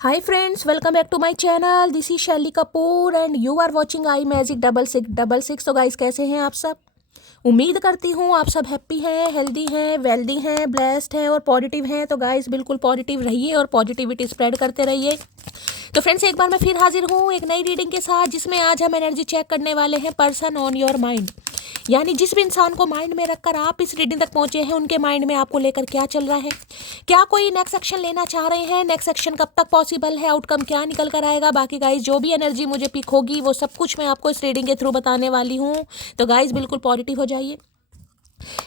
Hi friends, welcome back to my channel. This is Shelly Kapoor and you are watching I magic 6666। तो guys कैसे हैं आप सब? उम्मीद करती हूँ आप सब हैप्पी हैं, हेल्दी हैं, वेल्दी हैं, ब्लेस्ड हैं और पॉजिटिव हैं। तो गाइस बिल्कुल पॉजिटिव रहिए और पॉजिटिविटी स्प्रेड करते रहिए। तो फ्रेंड्स एक बार मैं फिर हाजिर हूँ एक नई रीडिंग के साथ, जिसमें आज हम एनर्जी चेक करने वाले हैं पर्सन ऑन योर माइंड। यानी जिस भी इंसान को माइंड में रखकर आप इस रीडिंग तक पहुंचे हैं, उनके माइंड में आपको लेकर क्या चल रहा है, क्या कोई नेक्स्ट एक्शन लेना चाह रहे हैं, नेक्स्ट एक्शन कब तक पॉसिबल है, आउटकम क्या निकल कर आएगा। बाकी गाइज जो भी एनर्जी मुझे पिक होगी वो सब कुछ मैं आपको इस रीडिंग के थ्रू बताने वाली हूँ। तो गाइज बिल्कुल पॉजिटिव हो जाइए।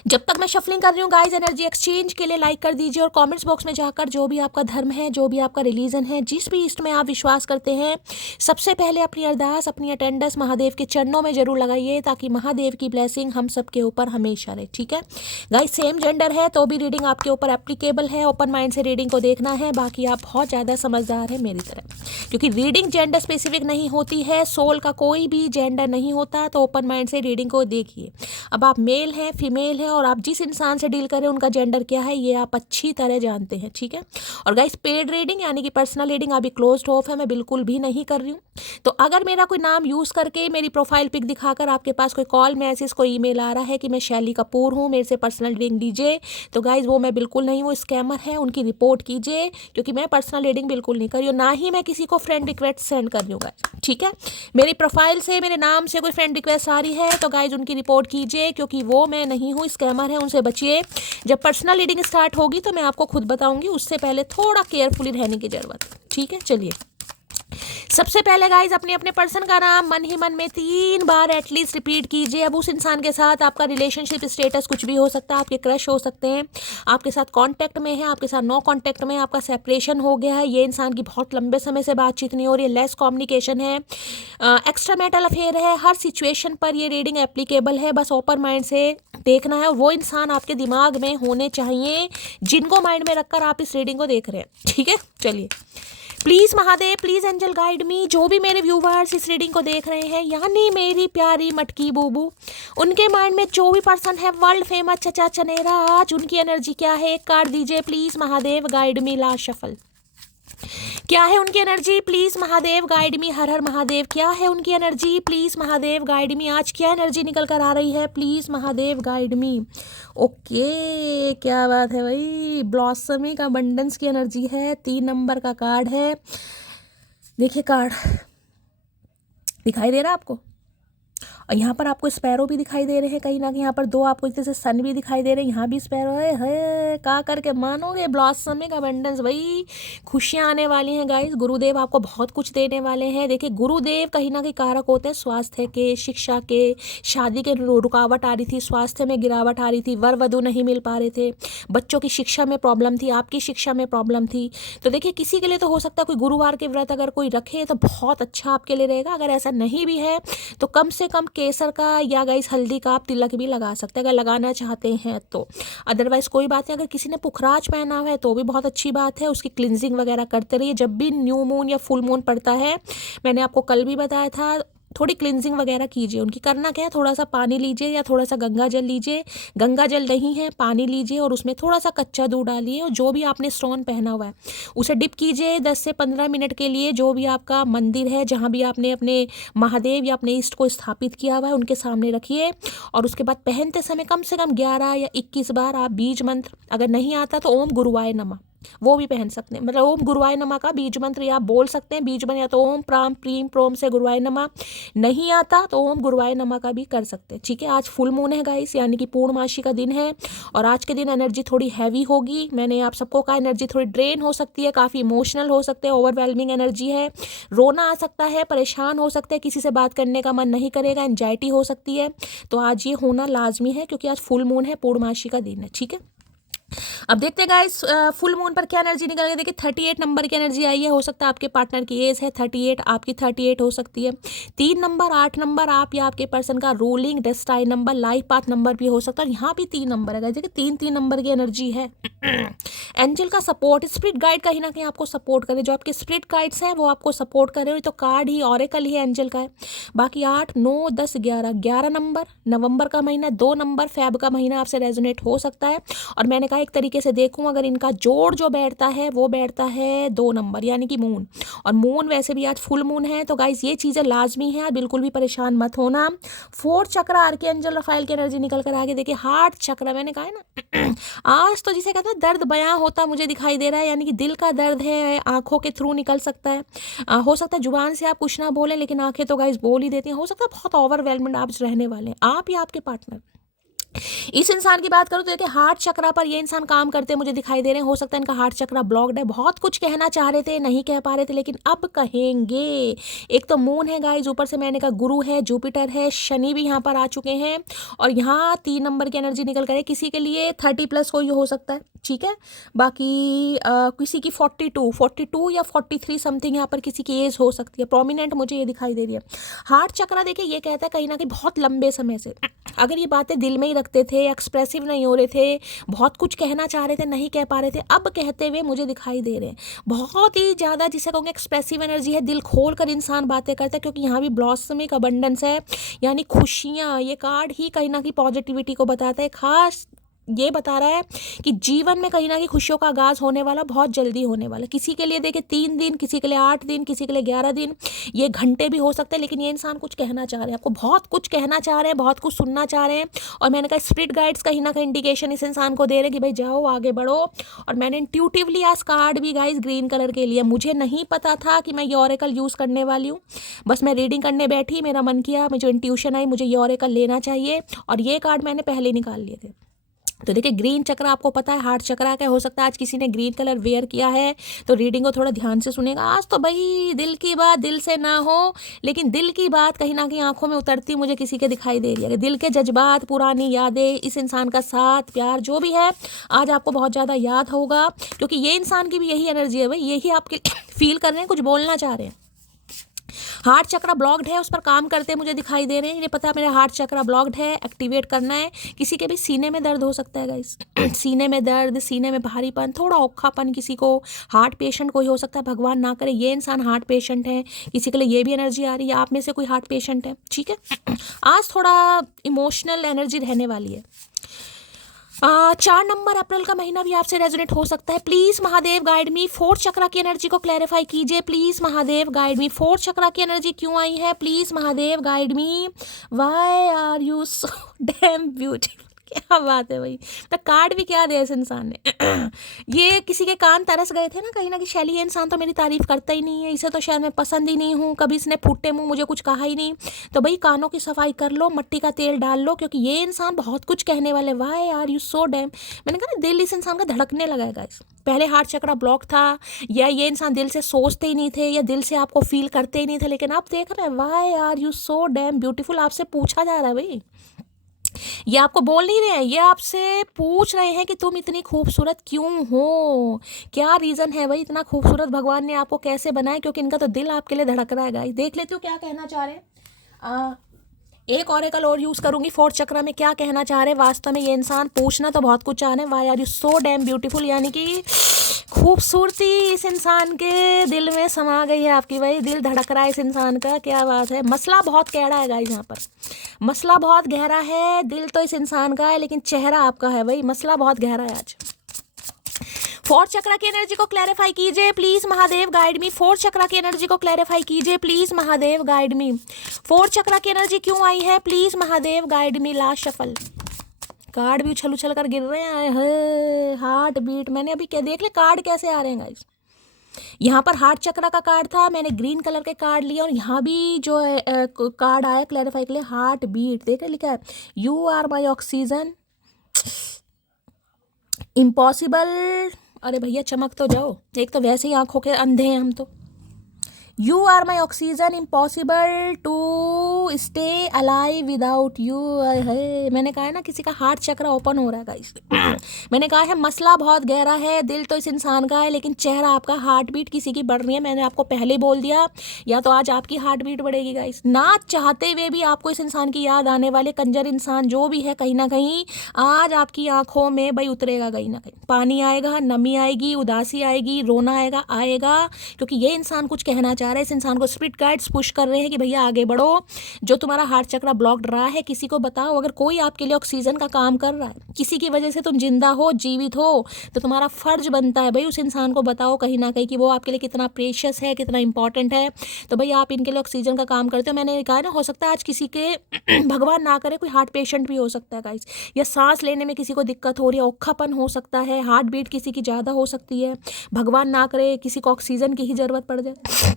जब तक मैं शफलिंग कर रही हूँ गाइज, एनर्जी एक्सचेंज के लिए लाइक कर दीजिए और कमेंट्स बॉक्स में जाकर जो भी आपका धर्म है, जो भी आपका रिलीजन है, जिस भी इष्ट में आप विश्वास करते हैं, सबसे पहले अपनी अरदास, अपनी अटेंडेंस महादेव के चरणों में जरूर लगाइए, ताकि महादेव की ब्लेसिंग हम सब के ऊपर हमेशा रहे। ठीक है गाइज, सेम जेंडर है तो भी रीडिंग आपके ऊपर एप्लीकेबल है। ओपन माइंड से रीडिंग को देखना है। बाकी आप बहुत ज़्यादा समझदार हैं मेरी तरह, क्योंकि रीडिंग जेंडर स्पेसिफिक नहीं होती है, सोल का कोई भी जेंडर नहीं होता। तो ओपन माइंड से रीडिंग को देखिए। अब आप मेल हैं, फीमेल हैं और आप जिस इंसान से डील करें उनका जेंडर क्या है ये आप अच्छी तरह जानते हैं। ठीक है। और गाइस पेड रीडिंग यानी कि पर्सनल रीडिंग अभी क्लोज्ड ऑफ है, मैं बिल्कुल भी नहीं कर रही हूँ। तो अगर मेरा कोई नाम यूज़ करके मेरी प्रोफाइल पिक दिखाकर आपके पास कोई कॉल मैसेज कोई ईमेल आ रहा है कि मैं शैली कपूर हूँ, मेरे से पर्सनल रीडिंग लीजिए, तो गाइज वो मैं बिल्कुल नहीं, वो स्कैमर है, उनकी रिपोर्ट कीजिए। क्योंकि मैं पर्सनल रीडिंग बिल्कुल नहीं कर रही हूँ, ना ही मैं किसी को फ्रेंड रिक्वेस्ट सेंड कर रही हूँ गाइज। ठीक है। मेरी प्रोफाइल से मेरे नाम से कोई फ्रेंड रिक्वेस्ट आ रही है तो गाइज उनकी रिपोर्ट कीजिए, क्योंकि वो मैं नहीं हूँ, स्कैमर है, उनसे बचिए। जब पर्सनल रीडिंग स्टार्ट होगी तो मैं आपको खुद बताऊंगी, उससे पहले थोड़ा केयरफुली रहने की जरूरत है। ठीक है, चलिए सबसे पहले गाइज अपने अपने पर्सन का नाम मन ही मन में 3 बार एटलीस्ट रिपीट कीजिए। अब उस इंसान के साथ आपका रिलेशनशिप स्टेटस कुछ भी हो सकता है, आपके क्रश हो सकते हैं, आपके साथ कांटेक्ट में है, आपके साथ नो कांटेक्ट में, आपका सेपरेशन हो गया है, ये इंसान की बहुत लंबे समय से बातचीत नहीं हो रही है, लेस कम्युनिकेशन है, एक्स्ट्रा मैरिटल अफेयर है। हर सिचुएशन पर ये रीडिंग एप्लीकेबल है, बस ओपन माइंड से देखना है। वो इंसान आपके दिमाग में होने चाहिए जिनको माइंड में रखकर आप इस रीडिंग को देख रहे हैं। ठीक है, चलिए please Mahadev, please angel guide me. जो भी मेरे व्यूवर्स इस रीडिंग को देख रहे हैं, यानी मेरी प्यारी मटकी बूबू, उनके माइंड में जो भी पर्सन है वर्ल्ड फेमस चचा चनेरा, आज उनकी एनर्जी क्या है, एक कार्ड दीजिए please Mahadev, guide me. Last shuffle क्या है उनकी energy, please Mahadev guide me. Har Har Mahadev, क्या है उनकी energy, please Mahadev guide me. आज क्या एनर्जी निकल कर आ रही है, please Mahadev guide me. Okay, क्या बात है भाई, ब्लॉसमिंग अबंडेंस की एनर्जी है। 3 नंबर का कार्ड है। देखिए कार्ड दिखाई दे रहा है आपको, और यहाँ पर आपको स्पैरो भी दिखाई दे रहे हैं कहीं ना कहीं। यहाँ पर 2 आपको इस तरह से सन भी दिखाई दे रहे हैं, यहाँ भी स्पैरो है। का करके मानोगे, ब्लॉसमिंग अबंडेंस भाई, खुशियाँ आने वाली हैं गाइस। गुरुदेव आपको बहुत कुछ देने वाले हैं। देखिए गुरुदेव कहीं ना कहीं कारक होते हैं स्वास्थ्य के, शिक्षा के, शादी के रुकावट आ रही थी, स्वास्थ्य में गिरावट आ रही थी, वर वधु नहीं मिल पा रहे थे, बच्चों की शिक्षा में प्रॉब्लम थी, आपकी शिक्षा में प्रॉब्लम थी। तो देखिए किसी के लिए तो हो सकता है कोई गुरुवार के व्रत अगर कोई रखे तो बहुत अच्छा आपके लिए रहेगा। अगर ऐसा नहीं भी है तो कम से कम केसर का या गाइस हल्दी का आप तिलक भी लगा सकते हैं, अगर लगाना चाहते हैं तो। अदरवाइज कोई बात नहीं। अगर किसी ने पुखराज पहना हुआ है तो भी बहुत अच्छी बात है, उसकी क्लिनजिंग वगैरह करते रहिए। जब भी न्यू मून या फुल मून पड़ता है, मैंने आपको कल भी बताया था, थोड़ी क्लिनजिंग वगैरह कीजिए उनकी। करना क्या है, थोड़ा सा पानी लीजिए या थोड़ा सा गंगा जल लीजिए, गंगा जल नहीं है पानी लीजिए और उसमें थोड़ा सा कच्चा दूध डालिए, और जो भी आपने स्टोन पहना हुआ है उसे डिप कीजिए 10 से 15 मिनट के लिए। जो भी आपका मंदिर है, जहाँ भी आपने अपने महादेव या अपने इष्ट को स्थापित किया हुआ है, उनके सामने रखिए। और उसके बाद पहनते समय कम से कम 11 या 21 बार आप बीज मंत्र, अगर नहीं आता तो ओम गुरुवाय नमः वो भी पहन सकते हैं, मतलब ओम गुरुवाय नमः का बीज मंत्र या आप बोल सकते हैं। बीज मंत्र या तो ओम प्राम प्रीम प्रोम से गुरुवाय नमः, नहीं आता तो ओम गुरुवाय नमः का भी कर सकते हैं। ठीक है। आज फुल मून है गाइस, यानी कि पूर्णमासी का दिन है, और आज के दिन एनर्जी थोड़ी हैवी होगी। मैंने आप सबको कहा एनर्जी थोड़ी ड्रेन हो सकती है, काफ़ी इमोशनल हो सकते हैं, ओवरवेलमिंग एनर्जी है, रोना आ सकता है, परेशान हो सकते हैं, किसी से बात करने का मन नहीं करेगा, एंजाइटी हो सकती है। तो आज ये होना लाजमी है, क्योंकि आज फुल मून है, पूर्णमासी का दिन है। ठीक है। अब देखते हैं गाइस फुल मून पर क्या एनर्जी निकल गई। देखिए 38 नंबर की एनर्जी आई है। हो सकता है आपके पार्टनर की एज है 38, आपकी 38 हो सकती है। 3 नंबर, 8 नंबर आप या आपके पर्सन का ruling destined number, life path number भी हो सकता है। यहाँ भी 3 नंबर है गाइस, देखिए 3 नंबर की एनर्जी है। एंजल का सपोर्ट, स्पिरिट गाइड कहीं ना कहीं आपको सपोर्ट करे, जो आपके स्पिरिट गाइड्स हैं वो आपको सपोर्ट कर रहे हो। तो कार्ड ही ऑरेकल ही एंजल का है। बाकी 8, 9, 10, 11 नंबर, नवंबर का महीना, 2 नंबर फेब का महीना आपसे रेजोनेट हो सकता है। और मैंने कहा एक तरीके से देखूं, अगर इनका जोड़ जो बैठता है वो बैठता है 2 नंबर यानी कि मून, और मून वैसे भी आज फुल मून है। तो गाइस ये चीज़ें लाजमी है, बिल्कुल भी परेशान मत होना। 4th चक्र आर्कएंजल रफाइल की एनर्जी निकल कर आगे देखिए, हार्ट चक्र, मैंने कहा है ना आज तो जिसे कहते हैं दर्द बयां होता मुझे दिखाई दे रहा है, यानी कि दिल का दर्द है, आंखों के थ्रू निकल सकता है। हो सकता है जुबान से आप कुछ ना बोलें लेकिन आंखें तो गाइस बोल ही देती हैं। हो सकता है बहुत ओवरवेलमेंट आप रहने वाले हैं, आप या आपके पार्टनर। इस इंसान की बात करूं तो देखिए हार्ट चक्रा पर ये इंसान काम करते मुझे दिखाई दे रहे हैं। हो सकता है इनका हार्ट चक्रा ब्लॉक्ड है, बहुत कुछ कहना चाह रहे थे नहीं कह पा रहे थे लेकिन अब कहेंगे। एक तो मून है गाइस, ऊपर से मैंने कहा गुरु है, जुपिटर है, शनि भी यहाँ पर आ चुके हैं, और यहाँ 3 नंबर की एनर्जी निकल कर है। किसी के लिए 30+ कोई हो सकता है, ठीक है। बाकी किसी की 42 या 43 समथिंग यहाँ पर किसी की एज हो सकती है, प्रोमिनेंट मुझे ये दिखाई दे रही है। हार्ट चक्रा देखिए ये कहता है कहीं ना कहीं बहुत लंबे समय से अगर ये बातें दिल में ही रखते थे, एक्सप्रेसिव नहीं हो रहे थे, बहुत कुछ कहना चाह रहे थे नहीं कह पा रहे थे, अब कहते हुए मुझे दिखाई दे रहे हैं। बहुत ही ज़्यादा जिसे कहूँगे एक्सप्रेसिव एनर्जी है, दिल खोल कर इंसान बातें करता है, क्योंकि यहाँ भी ब्लॉसमिक अबंडेंस है यानी खुशियाँ। ये कार्ड ही कहीं ना कहीं पॉजिटिविटी को बताता है, खास ये बता रहा है कि जीवन में कहीं ना कहीं खुशियों का आगाज होने वाला, बहुत जल्दी होने वाला। किसी के लिए देखिए 3 दिन, किसी के लिए 8 दिन, किसी के लिए 11 दिन, ये घंटे भी हो सकते हैं, लेकिन ये इंसान कुछ कहना चाह रहे हैं, आपको बहुत कुछ कहना चाह रहे हैं, बहुत कुछ सुनना चाह रहे हैं। और मैंने कहा स्पिरिट गाइड्स कहीं ना कहीं इंडिकेशन इस इंसान को दे रहे हैं कि भाई जाओ आगे बढ़ो। और मैंने इंट्यूटिवली आज कार्ड भी गाइस ग्रीन कलर के लिए, मुझे नहीं पता था कि मैं ये ऑरेकल यूज़ करने वाली हूँ, बस मैं रीडिंग करने बैठी, मेरा मन किया, मुझे इंट्यूशन आई मुझे ये ऑरेकल लेना चाहिए, और ये कार्ड मैंने पहले निकाल लिए थे। तो देखिए ग्रीन चक्र आपको पता है हार्ट चक्र का हो सकता है आज किसी ने ग्रीन कलर वेयर किया है, तो रीडिंग को थोड़ा ध्यान से सुनेगा। आज तो भाई दिल की बात दिल से ना हो, लेकिन दिल की बात कहीं ना कहीं आंखों में उतरती मुझे किसी के दिखाई दे रही है। दिल के जज्बात, पुरानी यादें, इस इंसान का साथ प्यार जो भी है आज आपको बहुत ज़्यादा याद होगा, क्योंकि ये इंसान की भी यही एनर्जी है भाई, यही आपके फील कर रहे हैं, कुछ बोलना चाह रहे हैं। हार्ट चक्रा ब्लॉक्ड है, उस पर काम करते मुझे दिखाई दे रहे हैं। ये पता है मेरा हार्ट चक्रा ब्लॉक्ड है, एक्टिवेट करना है। किसी के भी सीने में दर्द हो सकता है गाइस सीने में दर्द, सीने में भारीपन, थोड़ा औखापन, किसी को हार्ट पेशेंट कोई हो सकता है, भगवान ना करे ये इंसान हार्ट पेशेंट है, किसी के लिए ये भी एनर्जी आ रही है, आप में से कोई हार्ट पेशेंट है, ठीक है। आज थोड़ा इमोशनल एनर्जी रहने वाली है। 4 नंबर अप्रैल का महीना भी आपसे रेजोनेट हो सकता है। Please Mahadev guide me, 4th chakra की एनर्जी को क्लैरिफाई कीजिए please Mahadev guide me. 4th chakra की एनर्जी क्यों आई है, please Mahadev guide me. Why are you so damn beautiful, क्या बात है भाई, तो कार्ड भी क्या दिया इस इंसान ने ये किसी के कान तरस गए थे ना कहीं ना कि शैली ये इंसान तो मेरी तारीफ करता ही नहीं है, इसे तो शायद मैं पसंद ही नहीं हूँ, कभी इसने फूटे मुंह मुझे कुछ कहा ही नहीं। तो भाई कानों की सफाई कर लो, मट्टी का तेल डाल लो, क्योंकि ये इंसान बहुत कुछ कहने वाले। Why are you so damn, मैंने कहा ना दिल इस इंसान का धड़कने लगा है गाइस। पहले हार्ट चक्रा ब्लॉक था, या ये इंसान दिल से सोचते ही नहीं थे, या दिल से आपको फील करते ही नहीं थे, लेकिन आप देख रहे हैं why are you so damn beautiful, आपसे पूछा जा रहा है भाई, ये आपको बोल नहीं रहे हैं, ये आपसे पूछ रहे हैं कि तुम इतनी खूबसूरत क्यों हो, क्या रीज़न है भाई, इतना खूबसूरत भगवान ने आपको कैसे बनाया, क्योंकि इनका तो दिल आपके लिए धड़क रहा है गाइस। देख लेते हो क्या कहना चाह रहे हैं। एक ऑरेकल और यूज़ करूंगी 4th चक्र में, क्या कहना चाह रहे हैं वास्तव में ये इंसान, पूछना तो बहुत कुछ चाह रहे हैं। Why are you so damn beautiful, यानी कि खूबसूरती इस इंसान के दिल में समा गई है आपकी, भाई दिल धड़क रहा है इस इंसान का, क्या बात है। मसला बहुत गहरा है गाइस, यहाँ पर मसला बहुत गहरा है, दिल तो इस इंसान का है लेकिन चेहरा आपका है भाई, मसला बहुत गहरा है आज। 4th चक्र की एनर्जी को क्लैरिफाई कीजिए please Mahadev guide me. 4th चक्र की एनर्जी को क्लैरिफाई कीजिए please Mahadev guide me. 4th चक्र की एनर्जी क्यों आई है, please Mahadev guide me. Last shuffle, card भी उछल उछल कर गिर रहे हैं, हार्ट बीट, मैंने अभी क्या देख ले कार्ड कैसे आ रहे हैं गाइस। यहाँ पर हार्ट चक्र का कार्ड था, मैंने ग्रीन कलर के कार्ड लिए, और यहाँ भी जो कार्ड आया क्लैरिफाई के लिए हार्ट बीट, देख लिखा है you are my oxygen impossible. अरे भैया चमक तो जाओ, एक तो वैसे ही आंखों के अंधे हैं हम तो। You are my oxygen impossible to stay alive without you. है मैंने कहा है ना किसी का हार्ट चक्र ओपन हो रहा है गाइस मैंने कहा है मसला बहुत गहरा है, दिल तो इस इंसान का है लेकिन चेहरा आपका, हार्ट बीट किसी की बढ़ रही है। मैंने आपको पहले बोल दिया, या तो आज आपकी हार्ट बीट बढ़ेगी गाइस, ना चाहते हुए भी आपको इस इंसान की याद आने वाले, कंजर इंसान जो भी है कहीं ना कहीं आज आपकी आंखों में भाई उतरेगा, कहीं ना कहीं पानी आएगा, नमी आएगी, उदासी आएगी, रोना आएगा, क्योंकि ये इंसान कुछ कहना जा रहा है, इस इंसान को स्पिरिट गाइड्स पुश कर रहे हैं कि भैया आगे बढ़ो, जो तुम्हारा हार्ट चक्र ब्लॉक्ड रहा है किसी को बताओ। अगर कोई आपके लिए ऑक्सीजन का काम कर रहा है, किसी की वजह से तुम जिंदा हो, जीवित हो, तो तुम्हारा फर्ज बनता है भाई उस इंसान को बताओ कहीं ना कहीं कि वो आपके लिए कितना प्रेशियस है, कितना इंपॉर्टेंट है। तो भाई आप इनके लिए ऑक्सीजन का काम करते हो। मैंने कहा ना, हो सकता है आज किसी के भगवान ना करे कोई हार्ट पेशेंट भी हो सकता है गाइस, या सांस लेने में किसी को दिक्कत हो रही है, औखापन हो सकता है, हार्ट बीट किसी की ज़्यादा हो सकती है, भगवान ना करे किसी को ऑक्सीजन की ही ज़रूरत पड़ जाए।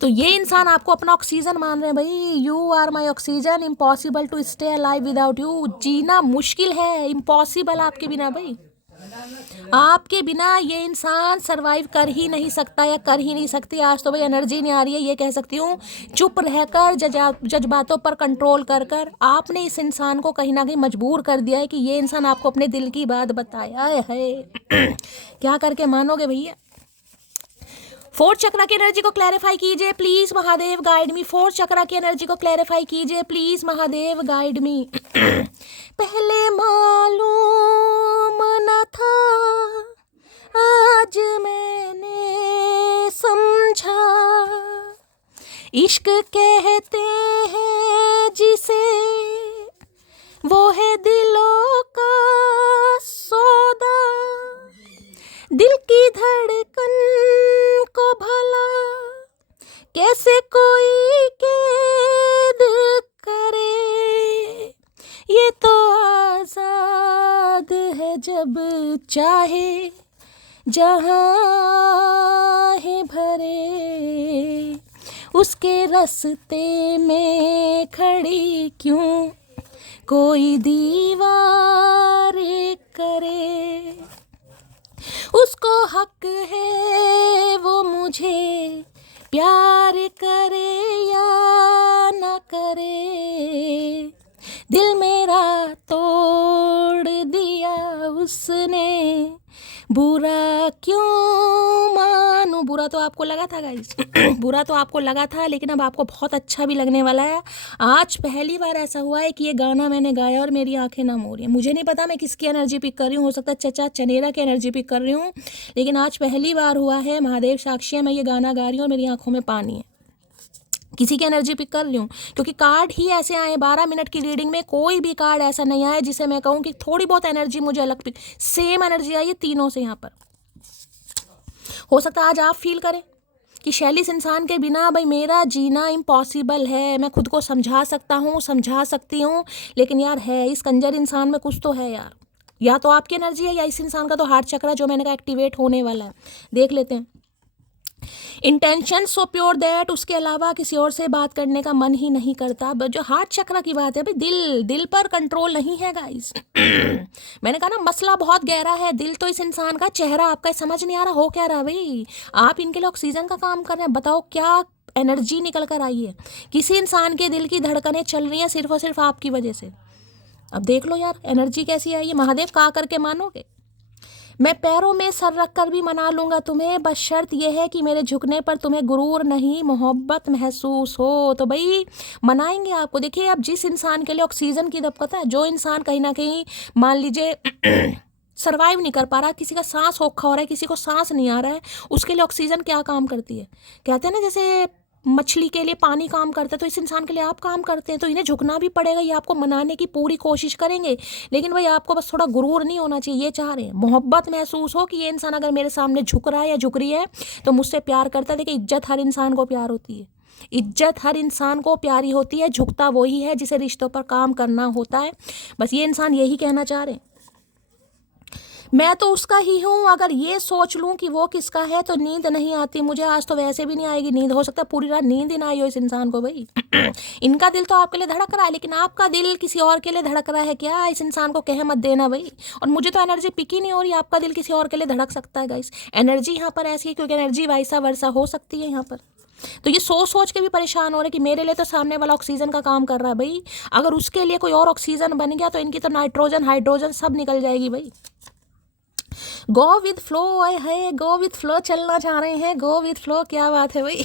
तो ये इंसान आपको अपना ऑक्सीजन मान रहे हैं भाई। You are my oxygen, impossible to stay alive without you. जीना मुश्किल है, इम्पॉसिबल आपके बिना भाई। आपके बिना ये इंसान सरवाइव कर ही नहीं सकता या कर ही नहीं सकती। आज तो भाई एनर्जी नहीं आ रही है, ये कह सकती हूँ। चुप रहकर जज्बातों पर कंट्रोल कर कर आपने इस इंसान को कहीं ना कहीं मजबूर कर दिया है कि ये इंसान आपको अपने दिल की बात बताया है। क्या करके मानोगे भैया। फोर्थ चक्रा की एनर्जी को क्लैरिफाई कीजिए please Mahadev, guide me. Fourth chakra की एनर्जी को क्लैरिफाई कीजिए प्लीज महादेव, गाइड मी। पहले मालूम न था, आज मैंने समझा, इश्क कहते हैं जिसे, वो है दिलों का सौदा। दिल की धड़कन को भला कैसे कोई कैद करे, ये तो आजाद है जब चाहे जहाँ है भरे, उसके रास्ते में खड़ी क्यों कोई दीवार करे। उसको हक है वो मुझे प्यार करे या न करे, दिल मेरा तोड़ दिया उसने, बुरा क्यों मानूं। बुरा तो आपको लगा था गाइस, बुरा तो आपको लगा था, लेकिन अब आपको बहुत अच्छा भी लगने वाला है। आज पहली बार ऐसा हुआ है कि ये गाना मैंने गाया और मेरी आंखें नम हो रही हैं। मुझे नहीं पता मैं किसकी एनर्जी पिक कर रही हूँ, हो सकता है चचा चनेरा की एनर्जी पिक कर रही हूँ, लेकिन आज पहली बार हुआ है, महादेव साक्षी है, मैं ये गाना गा रही हूँ और मेरी आंखों में पानी है। किसी की एनर्जी पिक कर रही हूँ क्योंकि कार्ड ही ऐसे आए। 12 मिनट की रीडिंग में कोई भी कार्ड ऐसा नहीं आया जिसे मैं कहूँ कि थोड़ी बहुत एनर्जी मुझे अलग पिक, सेम एनर्जी आई है तीनों से। यहाँ पर हो सकता है आज आप फील करें कि शैली इस इंसान के बिना भाई मेरा जीना इम्पॉसिबल है। मैं खुद को समझा सकता हूँ, समझा सकती हूँ, लेकिन यार है इस कंजर इंसान में कुछ तो है यार। या तो आपकी एनर्जी है या इस इंसान का तो हार्ट चक्र जो मैंने कहा एक्टिवेट होने वाला है। देख लेते हैं। इंटेंशन सो प्योर दैट उसके अलावा किसी और से बात करने का मन ही नहीं करता। जो हार्ट चक्र की बात है भाई, दिल पर कंट्रोल नहीं है गाइस। मैंने कहा ना मसला बहुत गहरा है। दिल तो इस इंसान का, चेहरा आपका समझ नहीं आ रहा हो क्या रहा भाई। आप इनके लिए ऑक्सीजन का काम कर रहे हैं, बताओ क्या एनर्जी निकल कर आई है। किसी इंसान के दिल की धड़कनें चल रही हैं सिर्फ और सिर्फ आपकी वजह से। अब देख लो यार एनर्जी कैसी आई है। महादेव का करके मानोगे, मैं पैरों में सर रख कर भी मना लूँगा तुम्हें, बस शर्त यह है कि मेरे झुकने पर तुम्हें गुरूर नहीं मोहब्बत महसूस हो। तो भाई मनाएंगे आपको। देखिए अब जिस इंसान के लिए ऑक्सीजन की दबकत है, जो इंसान कहीं ना कहीं मान लीजिए सर्वाइव नहीं कर पा रहा, किसी का सांस औखा हो रहा है, किसी को सांस नहीं आ रहा है, उसके लिए ऑक्सीजन क्या काम करती है। कहते हैं ना जैसे मछली के लिए पानी काम करता है, तो इस इंसान के लिए आप काम करते हैं। तो इन्हें झुकना भी पड़ेगा, ये आपको मनाने की पूरी कोशिश करेंगे, लेकिन भाई आपको बस थोड़ा गुरूर नहीं होना चाहिए। ये चाह रहे हैं मोहब्बत महसूस हो कि ये इंसान अगर मेरे सामने झुक रहा है या झुक रही है तो मुझसे प्यार करता है। देखिए इज्जत हर इंसान को प्यार होती है, इज्जत हर इंसान को प्यारी होती है। झुकता वही है जिसे रिश्तों पर काम करना होता है। बस ये इंसान यही कहना चाह रहे हैं, मैं तो उसका ही हूँ। अगर ये सोच लूँ कि वो किसका है तो नींद नहीं आती मुझे। आज तो वैसे भी नहीं आएगी नींद। हो सकता है पूरी रात नींद ही ना आई हो इस इंसान को भाई। इनका दिल तो आपके लिए धड़क रहा है, लेकिन आपका दिल किसी और के लिए धड़क रहा है क्या। इस इंसान को कह मत देना भाई। और मुझे तो एनर्जी पिक ही नहीं हो रही, आपका दिल किसी और के लिए धड़क सकता है गाइस। एनर्जी यहाँ पर ऐसी है क्योंकि एनर्जी वैसा वर्षा हो सकती है यहाँ पर। तो ये सोच के भी परेशान हो रहे कि मेरे लिए तो सामने वाला ऑक्सीजन का काम कर रहा है भाई, अगर उसके लिए कोई और ऑक्सीजन बन गया तो इनकी तो नाइट्रोजन हाइड्रोजन सब निकल जाएगी भाई। गो विद फ्लो है, गो विद फ्लो चलना चाह रहे हैं, गो विद फ्लो। क्या बात है भाई।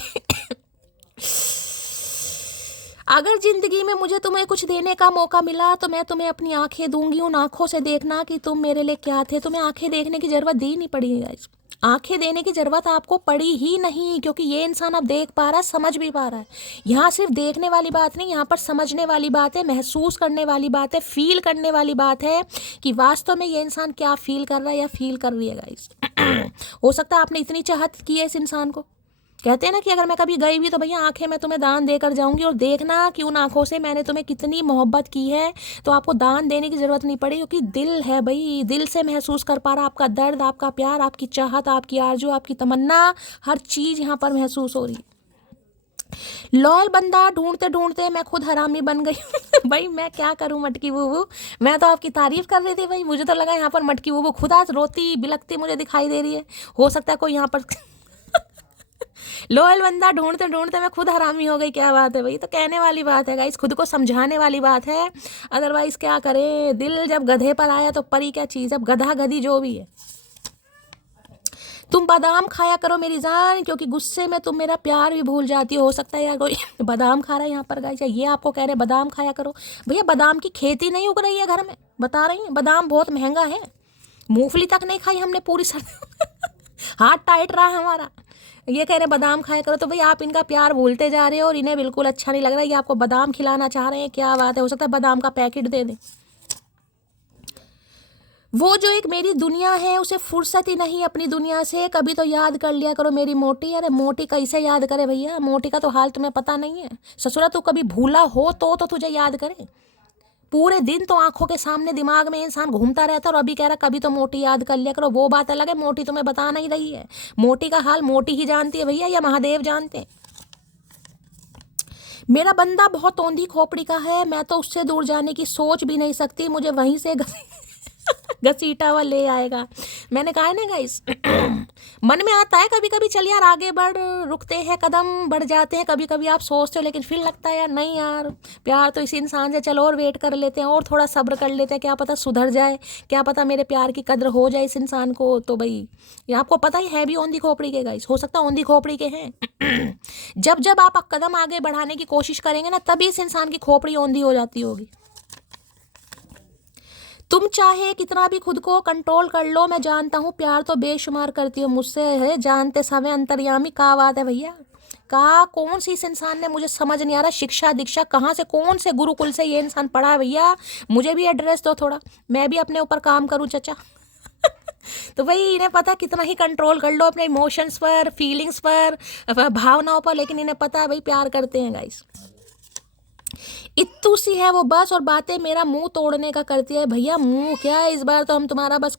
अगर जिंदगी में मुझे तुम्हें कुछ देने का मौका मिला तो मैं तुम्हें अपनी आंखें दूंगी। उन आंखों से देखना कि तुम मेरे लिए क्या थे। तुम्हें आंखें देखने की जरूरत दी नहीं पड़ी है गाइस। आंखें देने की जरूरत आपको पड़ी ही नहीं, क्योंकि ये इंसान अब देख पा रहा है, समझ भी पा रहा है। यहाँ सिर्फ देखने वाली बात नहीं, यहाँ पर समझने वाली बात है, महसूस करने वाली बात है, फील करने वाली बात है कि वास्तव में ये इंसान क्या फील कर रहा है या फील कर रही है गाइस। हो सकता है आपने इतनी चाहत की है इस इंसान को। कहते हैं ना कि अगर मैं कभी गई भी तो भैया आंखें मैं तुम्हें दान देकर जाऊंगी, और देखना कि उन आंखों से मैंने तुम्हें कितनी मोहब्बत की है। तो आपको दान देने की ज़रूरत नहीं पड़ी, क्योंकि दिल है भाई, दिल से महसूस कर पा रहा आपका दर्द, आपका प्यार, आपकी चाहत, आपकी आरज़ू, आपकी तमन्ना, हर चीज़ यहाँ पर महसूस हो रही है। लॉयल बंदा ढूंढते ढूंढते मैं खुद हरामी बन गई। भाई मैं क्या करूं मटकी बूबू, मैं तो आपकी तारीफ कर रही थी भाई, मुझे तो लगा यहाँ पर मटकी बूबू खुद आज रोती बिलकती मुझे दिखाई दे रही है। हो सकता है कोई यहाँ पर लोयल बंदा ढूंढते ढूंढते मैं खुद हरामी हो गई। क्या बात है भाई, तो कहने वाली बात है गाइस, खुद को समझाने वाली बात है। अदरवाइज क्या करें, दिल जब गधे पर आया तो परी क्या चीज़, अब गधा गधी जो भी है। तुम बादाम खाया करो मेरी जान, क्योंकि गुस्से में तुम मेरा प्यार भी भूल जाती हो सकता है यार कोई बादाम खा रहा है यहाँ पर गाइस, ये आपको कह रहे हैं बादाम खाया करो। भैया बादाम की खेती नहीं उग रही है घर में, बता रही हैं, बादाम बहुत महंगा है। मूंगफली तक नहीं खाई हमने पूरी सर्दी हाथ टाइट रहा है हमारा, ये कह रहे हैं बादाम खाया करो। तो भाई आप इनका प्यार भूलते जा रहे हो और इन्हें बिल्कुल अच्छा नहीं लग रहा है, ये आपको बादाम खिलाना चाह रहे हैं। क्या बात है, हो सकता है बादाम का पैकेट दे दें। वो जो एक मेरी दुनिया है उसे फुर्सत ही नहीं अपनी दुनिया से, कभी तो याद कर लिया करो मेरी मोटी। अरे मोटी कैसे याद करे भैया, मोटी का तो हाल तुम्हें पता नहीं है। ससुरा तू कभी भूला हो तो तुझे याद करे। पूरे दिन तो आंखों के सामने दिमाग में इंसान घूमता रहता है, और अभी कह रहा कभी तो मोटी याद कर लिया करो। वो बात अलग है, मोटी तुम्हें बता नहीं रही है। मोटी का हाल मोटी ही जानती है भैया, या महादेव जानते हैं। मेरा बंदा बहुत औंधी खोपड़ी का है, मैं तो उससे दूर जाने की सोच भी नहीं सकती, मुझे वहीं से घसीटा हुआ ले आएगा। मैंने कहा है ना गाइस, मन में आता है कभी कभी चल यार आगे बढ़, रुकते हैं कदम बढ़ जाते हैं, कभी कभी आप सोचते हो, लेकिन फिर लगता है यार नहीं यार, प्यार तो इसी इंसान से, चलो और वेट कर लेते हैं और थोड़ा सब्र कर लेते हैं, क्या पता सुधर जाए, क्या पता मेरे प्यार की कद्र हो जाए इस इंसान को। तो भाई ये आपको पता ही है भी औंधी खोपड़ी के गाइस, हो सकता है औंधी खोपड़ी के हैं। जब जब आप कदम आगे बढ़ाने की कोशिश करेंगे ना, तभी इस इंसान की खोपड़ी औंधी हो जाती होगी। तुम चाहे कितना भी खुद को कंट्रोल कर लो, मैं जानता हूँ प्यार तो बेशुमार करती हो मुझसे है, जानते समय अंतर्यामी। का बात है भैया, का कौन सी इस इंसान ने, मुझे समझ नहीं आ रहा, शिक्षा दीक्षा कहाँ से, कौन से गुरुकुल से ये इंसान पढ़ा है भैया, मुझे भी एड्रेस दो थोड़ा, मैं भी अपने ऊपर काम करूँ चचा। तो भाई इन्हें पता कितना ही कंट्रोल कर लो अपने इमोशंस पर, फीलिंग्स पर, भावनाओं पर, लेकिन इन्हें पता है भाई प्यार करते हैं गाइस। इत्तू सी है वो बस, और बातें मेरा मुंह तोड़ने का करती है। भैया मुंह क्या, इस बार तो हम तुम्हारा बस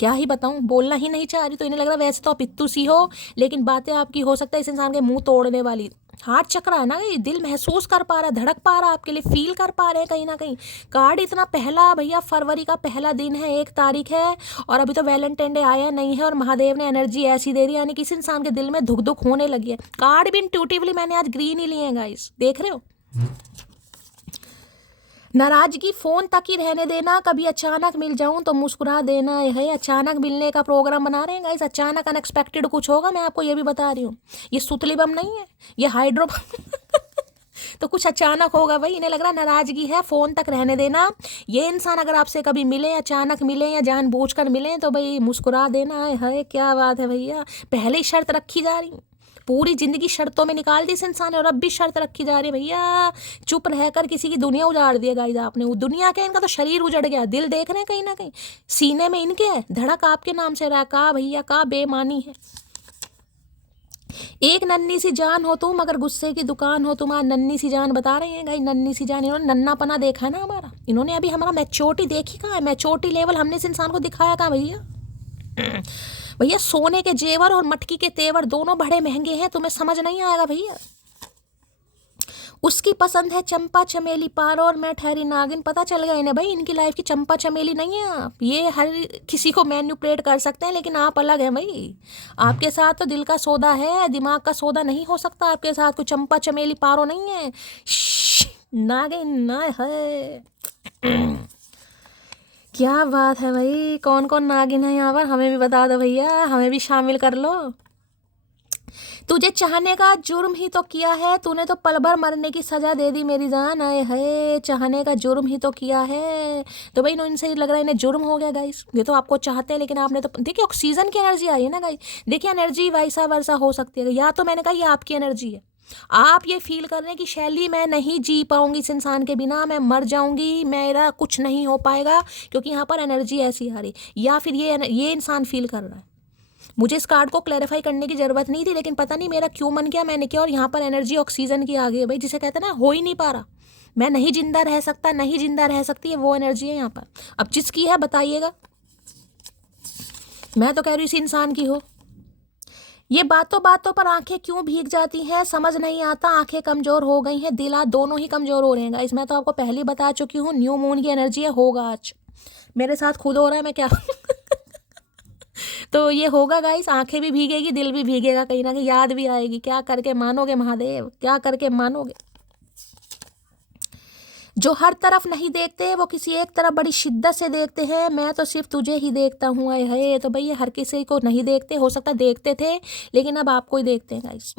क्या ही बताऊं, बोलना ही नहीं चाह रही। तो इन्हें लग रहा है वैसे तो आप इत्तू सी हो, लेकिन बातें आपकी हो सकता है इस इंसान के मुंह तोड़ने वाली। हार्ट चक्र है ना, ये दिल महसूस कर पा रहा है, धड़क पा रहा है आपके लिए, फील कर पा रहे हैं कहीं ना कहीं। कार्ड इतना पहला भैया, फरवरी का पहला दिन है, 1 तारीख है, और अभी तो वैलेंटाइन डे आया नहीं है, और महादेव ने एनर्जी ऐसी दे रही है, यानी कि इस इंसान के दिल में धुक धुक होने लगी है। कार्ड भी इंट्यूटिवली मैंने आज ग्रीन ही लिए हैं गाइस, देख रहे हो। नाराजगी फोन तक ही रहने देना, कभी अचानक मिल जाऊं तो मुस्कुरा देना है। अचानक मिलने का प्रोग्राम बना रहे हैं गाइस, अचानक अनएक्सपेक्टेड कुछ होगा, मैं आपको ये भी बता रही हूँ। ये सुतली बम नहीं है, ये हाइड्रो बम तो कुछ अचानक होगा भाई। इन्हें लग रहा है नाराजगी है, फोन तक रहने देना। ये इंसान अगर आपसे कभी मिले, अचानक मिले या जानबूझकर मिले, तो भाई मुस्कुरा देना है। क्या बात है भैया, पहले ही शर्त रखी जा रही, पूरी जिंदगी शर्तों में निकाल दी इस इंसान ने, और अब भी शर्त रखी जा रही है भैया। चुप रहकर किसी की दुनिया उजाड़ दी है गाइस आपने, वो दुनिया के, इनका तो शरीर उजड़ गया, दिल देख रहे हैं कहीं ना कहीं, सीने में इनके है धड़क आपके नाम से रहा। का भैया का बेमानी है। एक नन्ही सी जान हो तुम, अगर गुस्से की दुकान हो तुम्हारा, नन्ही सी जान बता रहे हैं गाइस, नन्ही सी जान। इन्होंने नन्नापना देखा है ना हमारा, इन्होंने अभी हमारा मैच्योरिटी देखी कहाँ है, मैच्योरिटी लेवल हमने इस इंसान को दिखाया कहाँ भैया। भैया सोने के जेवर और मटकी के तेवर दोनों बड़े महंगे हैं, तुम्हें समझ नहीं आएगा भैया। उसकी पसंद है चंपा चमेली पारो, और मैं ठहरी नागिन। पता चल गया इन्हें भाई, इनकी लाइफ की चंपा चमेली नहीं है आप। ये हर किसी को मैन्युपुलेट कर सकते हैं, लेकिन आप अलग हैं भाई। आपके साथ तो दिल का सौदा है, दिमाग का सौदा नहीं हो सकता आपके साथ। कोई चंपा चमेली पारो नहीं है, नागिन ना है। क्या बात है भाई, कौन कौन नागिन है यहाँ पर, हमें भी बता दो भैया, हमें भी शामिल कर लो। तुझे चाहने का जुर्म ही तो किया है, तूने तो पल भर मरने की सजा दे दी मेरी जान। आए है, चाहने का जुर्म ही तो किया है। तो भाई इनसे लग रहा है इन्हें जुर्म हो गया गाइस। ये तो आपको चाहते हैं लेकिन आपने तो देखिए ऑक्सीजन की एनर्जी आई है ना गाइस। देखिए एनर्जी वैसा वर्षा हो सकती है, या तो मैंने कहा ये आपकी एनर्जी है, आप ये फील कर रहे हैं कि शैली मैं नहीं जी पाऊंगी इस इंसान के बिना, मैं मर जाऊंगी, मेरा कुछ नहीं हो पाएगा, क्योंकि यहाँ पर एनर्जी ऐसी आ रही। या फिर ये इंसान फील कर रहा है। मुझे इस कार्ड को क्लैरिफाई करने की जरूरत नहीं थी, लेकिन पता नहीं मेरा क्यों मन किया, मैंने किया। और यहाँ पर एनर्जी ऑक्सीजन की आ गई है भाई, जिसे कहते हैं ना हो ही नहीं पा रहा, मैं नहीं जिंदा रह सकता, नहीं जिंदा रह सकती है, वो एनर्जी है यहाँ पर। अब जिसकी है बताइएगा, मैं तो कह रही हूँ इसी इंसान की हो। ये बातों बातों पर आंखें क्यों भीग जाती हैं समझ नहीं आता, आंखें कमजोर हो गई हैं, दिल दोनों ही कमजोर हो रहे हैं गाइस। मैं तो आपको पहले बता चुकी हूँ, न्यू मून की एनर्जी है, होगा आज मेरे साथ खुद हो रहा है, मैं क्या तो ये होगा गाइस, आंखें भी भीगेगी, दिल भी भीगेगा, कहीं ना कहीं याद भी आएगी। क्या करके मानोगे महादेव, क्या करके मानोगे। जो हर तरफ नहीं देखते वो किसी एक तरफ बड़ी शिद्दत से देखते हैं, मैं तो सिर्फ तुझे ही देखता हूँ। आए है, तो भाई ये हर किसी को नहीं देखते, हो सकता है देखते थे लेकिन अब आपको ही देखते हैं गाइस।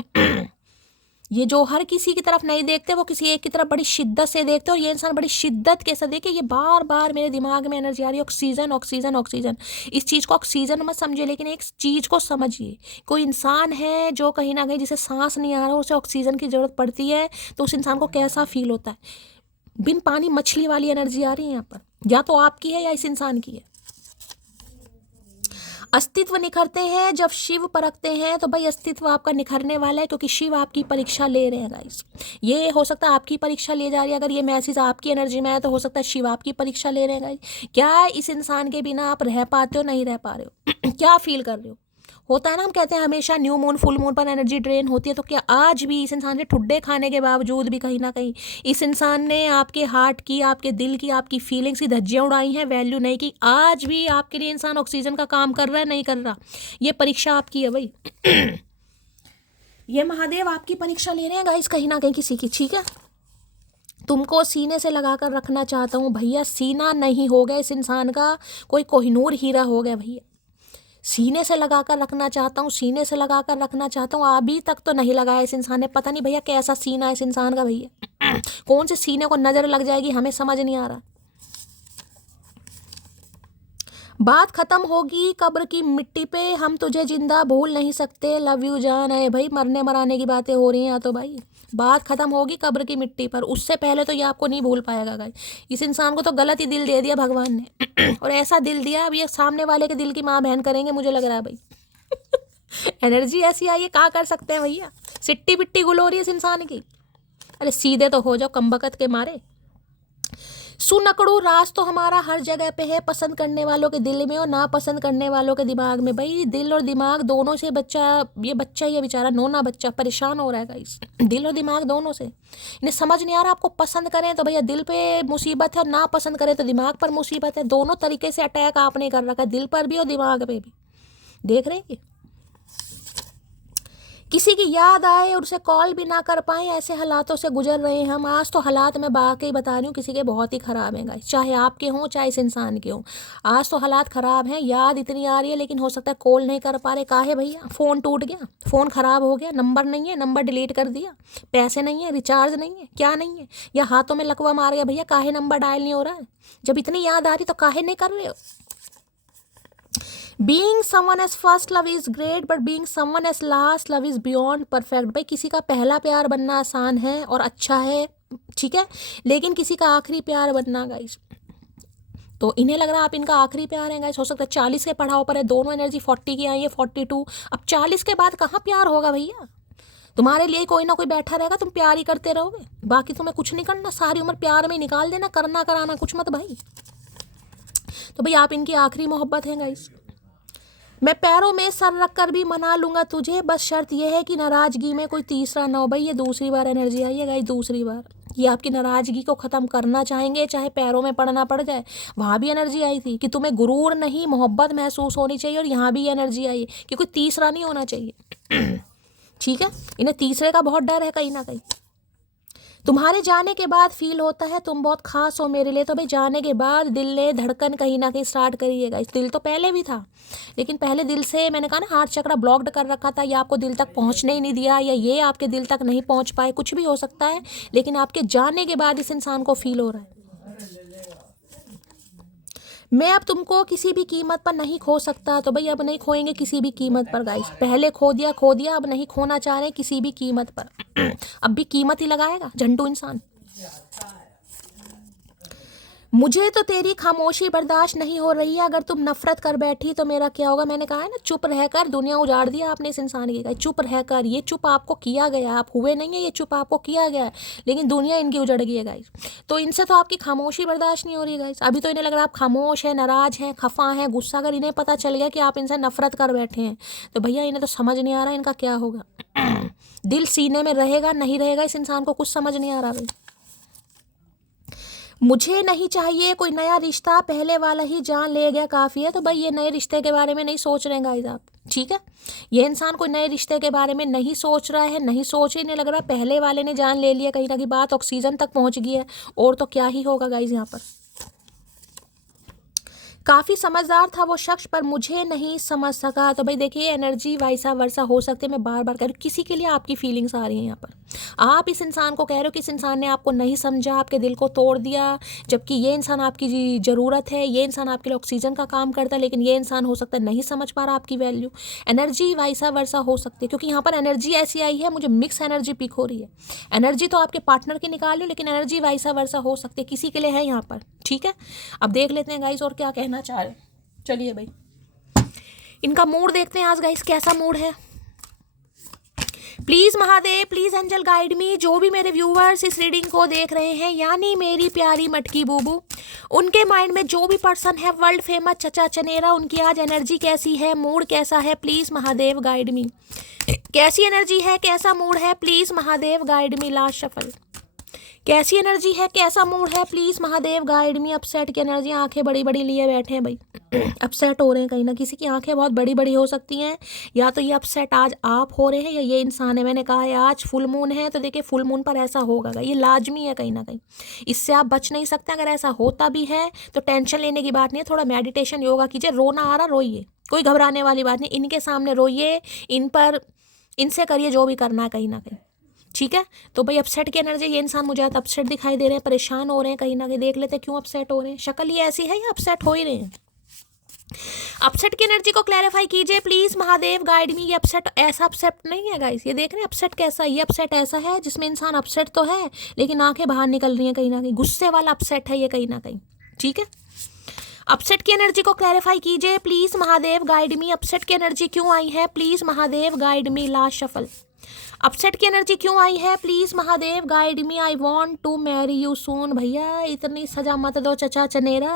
ये जो हर किसी की तरफ नहीं देखते वो किसी एक की तरफ बड़ी शिद्दत से देखते हैं, और ये इंसान बड़ी शिद्दत के साथ देखिए, ये बार बार मेरे दिमाग में एनर्जी आ रही है, ऑक्सीजन ऑक्सीजन ऑक्सीजन। इस चीज़ को ऑक्सीजन मत समझिए, लेकिन एक चीज़ को समझिए, कोई इंसान है जो कहीं ना कहीं जिसे सांस नहीं आ रहा, उसे ऑक्सीजन की ज़रूरत पड़ती है, तो उस इंसान को कैसा फील होता है। बिन पानी मछली वाली एनर्जी आ रही है यहाँ पर, या तो आपकी है या इस इंसान की है। अस्तित्व निखरते हैं जब शिव परखते हैं, तो भाई अस्तित्व आपका निखरने वाला है, क्योंकि शिव आपकी परीक्षा ले रहे हैं गाइस। ये हो सकता है आपकी परीक्षा ले जा रही है, अगर ये मैसेज आपकी एनर्जी में है तो हो सकता है शिव आपकी परीक्षा ले रहे हैं गाइस। क्या इस इंसान के बिना आप रह पाते हो, नहीं रह पा रहे हो क्या फील कर रहे हो। होता है ना, हम कहते हैं हमेशा न्यू मून फुल मून पर एनर्जी ड्रेन होती है, तो क्या आज भी इस इंसान के ठुड्डे खाने के बावजूद भी कहीं ना कहीं इस इंसान ने आपके हार्ट की, आपके दिल की, आपकी फीलिंग्स की धज्जियां उड़ाई हैं, वैल्यू नहीं की। आज भी आपके लिए इंसान ऑक्सीजन का काम कर रहा है, नहीं कर रहा, ये परीक्षा आपकी है भाई। ये महादेव आपकी परीक्षा ले रहे हैं गाइस, कहीं ना कहीं किसी की। ठीक है, तुमको सीने से लगा कर रखना चाहता हूँ भैया, सीना नहीं हो गया इस इंसान का कोई कोहिनूर हीरा हो गया भैया, सीने से लगा कर रखना चाहता हूँ, सीने से लगा कर रखना चाहता हूँ। अभी तक तो नहीं लगाया इस इंसान ने, पता नहीं भैया कैसा सीना है इस इंसान का भैया। कौन से सीने को नजर लग जाएगी हमें समझ नहीं आ रहा। बात खत्म होगी कब्र की मिट्टी पे, हम तुझे जिंदा भूल नहीं सकते, लव यू जान। है भाई, मरने मराने की बातें हो रही हैं, या तो भाई बात खत्म होगी कब्र की मिट्टी पर, उससे पहले तो ये आपको नहीं भूल पाएगा गाइस। इस इंसान को तो गलत ही दिल दे दिया भगवान ने और ऐसा दिल दिया, अब ये सामने वाले के दिल की माँ बहन करेंगे मुझे लग रहा है भाई। एनर्जी ऐसी आई है, क्या कर सकते हैं भैया, सिट्टी बिट्टी गुल हो रही है इस इंसान की। अरे सीधे तो हो जाओ कमबख्त के मारे। सुनकड़ू राज तो हमारा हर जगह पे है, पसंद करने वालों के दिल में और ना पसंद करने वालों के दिमाग में। भाई दिल और दिमाग दोनों से ये बच्चा ये बेचारा नोना बच्चा परेशान हो रहा है गाइस, दिल और दिमाग दोनों से। इन्हें समझ नहीं आ रहा, आपको पसंद करें तो भैया दिल पे मुसीबत है, और ना पसंद करें तो दिमाग पर मुसीबत है। दोनों तरीके से अटैक आपने कर रखा है, दिल पर भी और दिमाग पे भी। देख रहे हैं, किसी की याद आए और उसे कॉल भी ना कर पाए, ऐसे हालातों से गुजर रहे हैं हम। आज तो हालात मैं वाकई बता रही हूँ किसी के बहुत ही ख़राब हैं गाइस, चाहे आपके हों चाहे इस इंसान के हों। आज तो हालात ख़राब हैं, याद इतनी आ रही है लेकिन हो सकता है कॉल नहीं कर पा रहे। काहे भैया, फ़ोन टूट गया, फ़ोन ख़राब हो गया, नंबर नहीं है, नंबर डिलीट कर दिया, पैसे नहीं है, रिचार्ज नहीं है, क्या नहीं है, या हाथों में लकवा मार गया भैया, काहे नंबर डायल नहीं हो रहा है। जब इतनी याद आ रही तो काहे नहीं कर रहे हो। Being someone as first love is great, but being someone as last love is beyond perfect. भाई किसी का पहला प्यार बनना आसान है और अच्छा है, ठीक है, लेकिन किसी का आखिरी प्यार बनना गाइस, तो इन्हें लग रहा है आप इनका आखिरी प्यार है गाइस। हो सकता है 40 के पड़ाव पर है, दोनों एनर्जी 40 की आई है, 42। अब 40 के बाद कहाँ प्यार होगा भैया, तुम्हारे लिए कोई ना कोई बैठा रहेगा, तुम प्यार ही करते रहोगे, बाकी तुम्हें कुछ नहीं करना, सारी उम्र प्यार में निकाल देना, करना कराना कुछ मत भाई। तो भाई आप इनकी आखिरी मोहब्बत है गाइस। मैं पैरों में सर रख कर भी मना लूंगा तुझे, बस शर्त यह है कि नाराजगी में कोई तीसरा ना हो। भाई ये दूसरी बार एनर्जी आई है गाइस, दूसरी बार ये आपकी नाराजगी को ख़त्म करना चाहेंगे, चाहे पैरों में पड़ना पड़ जाए। वहाँ भी एनर्जी आई थी कि तुम्हें गुरूर नहीं मोहब्बत महसूस होनी चाहिए, और यहाँ भी एनर्जी आई है कि कोई तीसरा नहीं होना चाहिए। ठीक है, इन्हें तीसरे का बहुत डर है कहीं ना कहीं। तुम्हारे जाने के बाद फील होता है तुम बहुत खास हो मेरे लिए। तो भाई जाने के बाद दिल ने धड़कन कहीं ना कहीं स्टार्ट करिएगा। इस दिल तो पहले भी था, लेकिन पहले दिल से मैंने कहा ना हार्ट चक्र ब्लॉक्ड कर रखा था, या आपको दिल तक पहुंचने ही नहीं दिया, या ये आपके दिल तक नहीं पहुंच पाए, कुछ भी हो सकता है। लेकिन आपके जाने के बाद इस इंसान को फील हो रहा है मैं अब तुमको किसी भी कीमत पर नहीं खो सकता। तो भाई अब नहीं खोएंगे किसी भी कीमत पर गाइस। पहले खो दिया, अब नहीं खोना चाह रहे किसी भी कीमत पर। अब भी कीमत ही लगाएगा झंडू इंसान। मुझे तो तेरी खामोशी बर्दाश्त नहीं हो रही है। अगर तुम नफरत कर बैठी तो मेरा क्या होगा। मैंने कहा है ना, चुप रहकर दुनिया उजाड़ दिया आपने इस इंसान की। चुप रहकर, ये चुप आपको किया गया, आप हुए नहीं है, ये चुप आपको किया गया है, लेकिन दुनिया इनकी उजड़ गई है गाइस। तो इनसे तो आपकी खामोशी बर्दाश्त नहीं हो रही है गाइस। अभी तो इन्हें लग रहा है आप खामोश है, नाराज हैं, खफा हैं, गुस्सा। अगर इन्हें पता चल गया कि आप इनसे नफरत कर बैठे हैं तो भैया इन्हें तो समझ नहीं आ रहा इनका क्या होगा। दिल सीने में रहेगा नहीं रहेगा इस इंसान को कुछ समझ नहीं आ रहा भाई। मुझे नहीं चाहिए कोई नया रिश्ता, पहले वाला ही जान ले गया काफ़ी है। तो भाई ये नए रिश्ते के बारे में नहीं सोच रहे हैं गाइस आप, ठीक है। ये इंसान कोई नए रिश्ते के बारे में नहीं सोच रहा है, नहीं सोच ही नहीं लग रहा। पहले वाले ने जान ले लिया, कहीं ना कहीं बात ऑक्सीजन तक पहुंच गई है। और तो क्या ही होगा गाइस यहाँ पर। काफ़ी समझदार था वो शख्स पर मुझे नहीं समझ सका। तो भाई देखिए एनर्जी वाइसा वर्सा हो सकती है। मैं बार बार कह रही हूँ किसी के लिए आपकी फीलिंग्स आ रही हैं यहाँ पर। आप इस इंसान को कह रहे हो कि इस इंसान ने आपको नहीं समझा, आपके दिल को तोड़ दिया, जबकि ये इंसान आपकी ज़रूरत है, ये इंसान आपके लिए ऑक्सीजन का काम करता है, लेकिन ये इंसान हो सकता है नहीं समझ पा रहा आपकी वैल्यू। एनर्जी वाइसा वर्सा हो सकती है, क्योंकि यहाँ पर एनर्जी ऐसी आई है, मुझे मिक्स एनर्जी पिक हो रही है। एनर्जी तो आपके पार्टनर की निकाल लो, लेकिन एनर्जी वाइसा वर्सा हो सकती है, किसी के लिए है यहाँ पर, ठीक है। अब देख लेते हैं गाइस और क्या कहना चाह रहे हैं। चलिए भाई इनका मूड देखते हैं आज गाइस, कैसा मूड है। Please Mahadev, please angel guide me. जो भी मेरे व्यूवर्स इस रीडिंग को देख रहे हैं, यानी मेरी प्यारी मटकी बूबू, उनके माइंड में जो भी पर्सन है वर्ल्ड फेमस चचा चनेरा, उनकी आज एनर्जी कैसी है, मूड कैसा है, प्लीज़ महादेव गाइड मी। कैसी एनर्जी है, कैसा मूड है, please Mahadev guide me. Last shuffle. कैसी एनर्जी है, कैसा मूड है, please Mahadev guide me. Upset की एनर्जी, आंखें बड़ी बड़ी लिए बैठे हैं भाई। अपसेट हो रहे हैं, कहीं ना किसी की आंखें बहुत बड़ी बड़ी हो सकती हैं। या तो ये अपसेट आज आप हो रहे हैं या ये इंसान है। मैंने कहा है आज फुल मून है, तो देखिए फुल मून पर ऐसा होगा, ये लाजमी है कहीं ना कहीं। इससे आप बच नहीं सकते। अगर ऐसा होता भी है तो टेंशन लेने की बात नहीं है, थोड़ा मेडिटेशन योगा कीजिए। रोना आ रहा रोइए, कोई घबराने वाली बात नहीं। इनके सामने रोइए, इनसे करिए जो भी करना है कहीं ना कहीं, ठीक है। तो भाई अपसेट की एनर्जी, ये इंसान मुझे आज अपसेट दिखाई दे रहे हैं, परेशान हो रहे हैं कहीं ना कहीं। देख लेते हैं क्यों अपसेट हो रहे हैं। शक्ल ये ऐसी है या अपसेट हो ही रहे हैं। अपसेट की एनर्जी को क्लैरिफाई कीजिए प्लीज महादेव गाइड मी। ये अपसेट ऐसा अपसेट नहीं है गाइस, ये देख रहे हैं अपसेट कैसा। ये अपसेट ऐसा है जिसमें इंसान अपसेट तो है लेकिन आंखें बाहर निकल रही हैं कहीं ना कहीं। गुस्से वाला अपसेट है ये कहीं ना कहीं, ठीक है। अपसेट की एनर्जी को क्लैरिफाई कीजिए please Mahadev guide me. Upset की एनर्जी क्यों आई है, please Mahadev guide me. Last shuffle. Upset की एनर्जी क्यों आई है, please Mahadev guide me. I want to marry you soon. भैया इतनी सजा मत दो चचा चनेरा,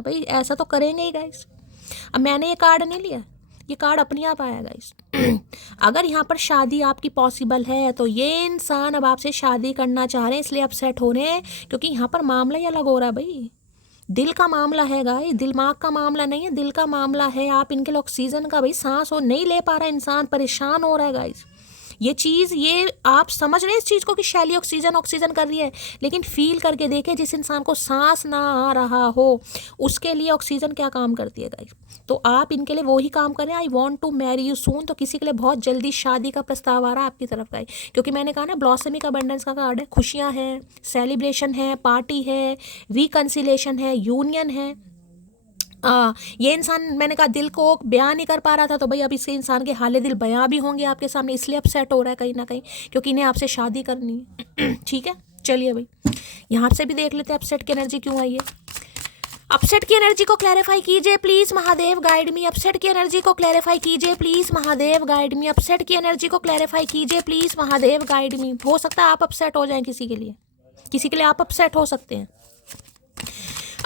भाई ऐसा तो करेंगे ही गाइस। अब मैंने ये कार्ड नहीं लिया, ये कार्ड अपने आप आया गाइस। अगर यहाँ पर शादी आपकी पॉसिबल है तो ये इंसान अब आपसे शादी करना चाह रहे हैं, इसलिए अपसेट हो रहे हैं क्योंकि यहाँ पर मामला ही अलग हो रहा है भाई। दिल का मामला है गाइस, दिमाग का मामला नहीं है, दिल का मामला है। आप इनके लिए ऑक्सीजन का भाई सांस हो नहीं ले पा रहा इंसान, परेशान हो रहा है गाइस। ये चीज़, ये आप समझ रहे हैं इस चीज़ को कि शैली ऑक्सीजन ऑक्सीजन कर रही है, लेकिन फील करके देखें जिस इंसान को सांस ना आ रहा हो उसके लिए ऑक्सीजन क्या काम करती है गाइस। तो आप इनके लिए वो ही काम करें। I want to marry you soon. तो किसी के लिए बहुत जल्दी शादी का प्रस्ताव आ रहा है आपकी तरफ का, क्योंकि मैंने कहा ना ब्लॉसमिंग अबंडेंस का कार्ड है। खुशियाँ हैं, सेलिब्रेशन है, पार्टी है, रिकन्सिलेशन है, यूनियन है। ये इंसान मैंने कहा दिल को बयान नहीं कर पा रहा था, तो भाई अब इसके इंसान के हाले दिल बयां भी होंगे आपके सामने, इसलिए अपसेट हो रहा है कहीं ना कहीं क्योंकि इन्हें आपसे शादी करनी है। ठीक है, चलिए भाई यहाँ से भी देख लेते हैं अपसेट की एनर्जी क्यों आई है। अपसेट की एनर्जी को क्लैरिफाई कीजिए please Mahadev guide me. Upset की एनर्जी को क्लैरिफाई कीजिए please Mahadev guide me. Upset की एनर्जी को क्लैरिफाई कीजिए प्लीज महादेव गाइड मी। हो सकता है आप अपसेट हो जाएं किसी के लिए आप अपसेट हो सकते हैं।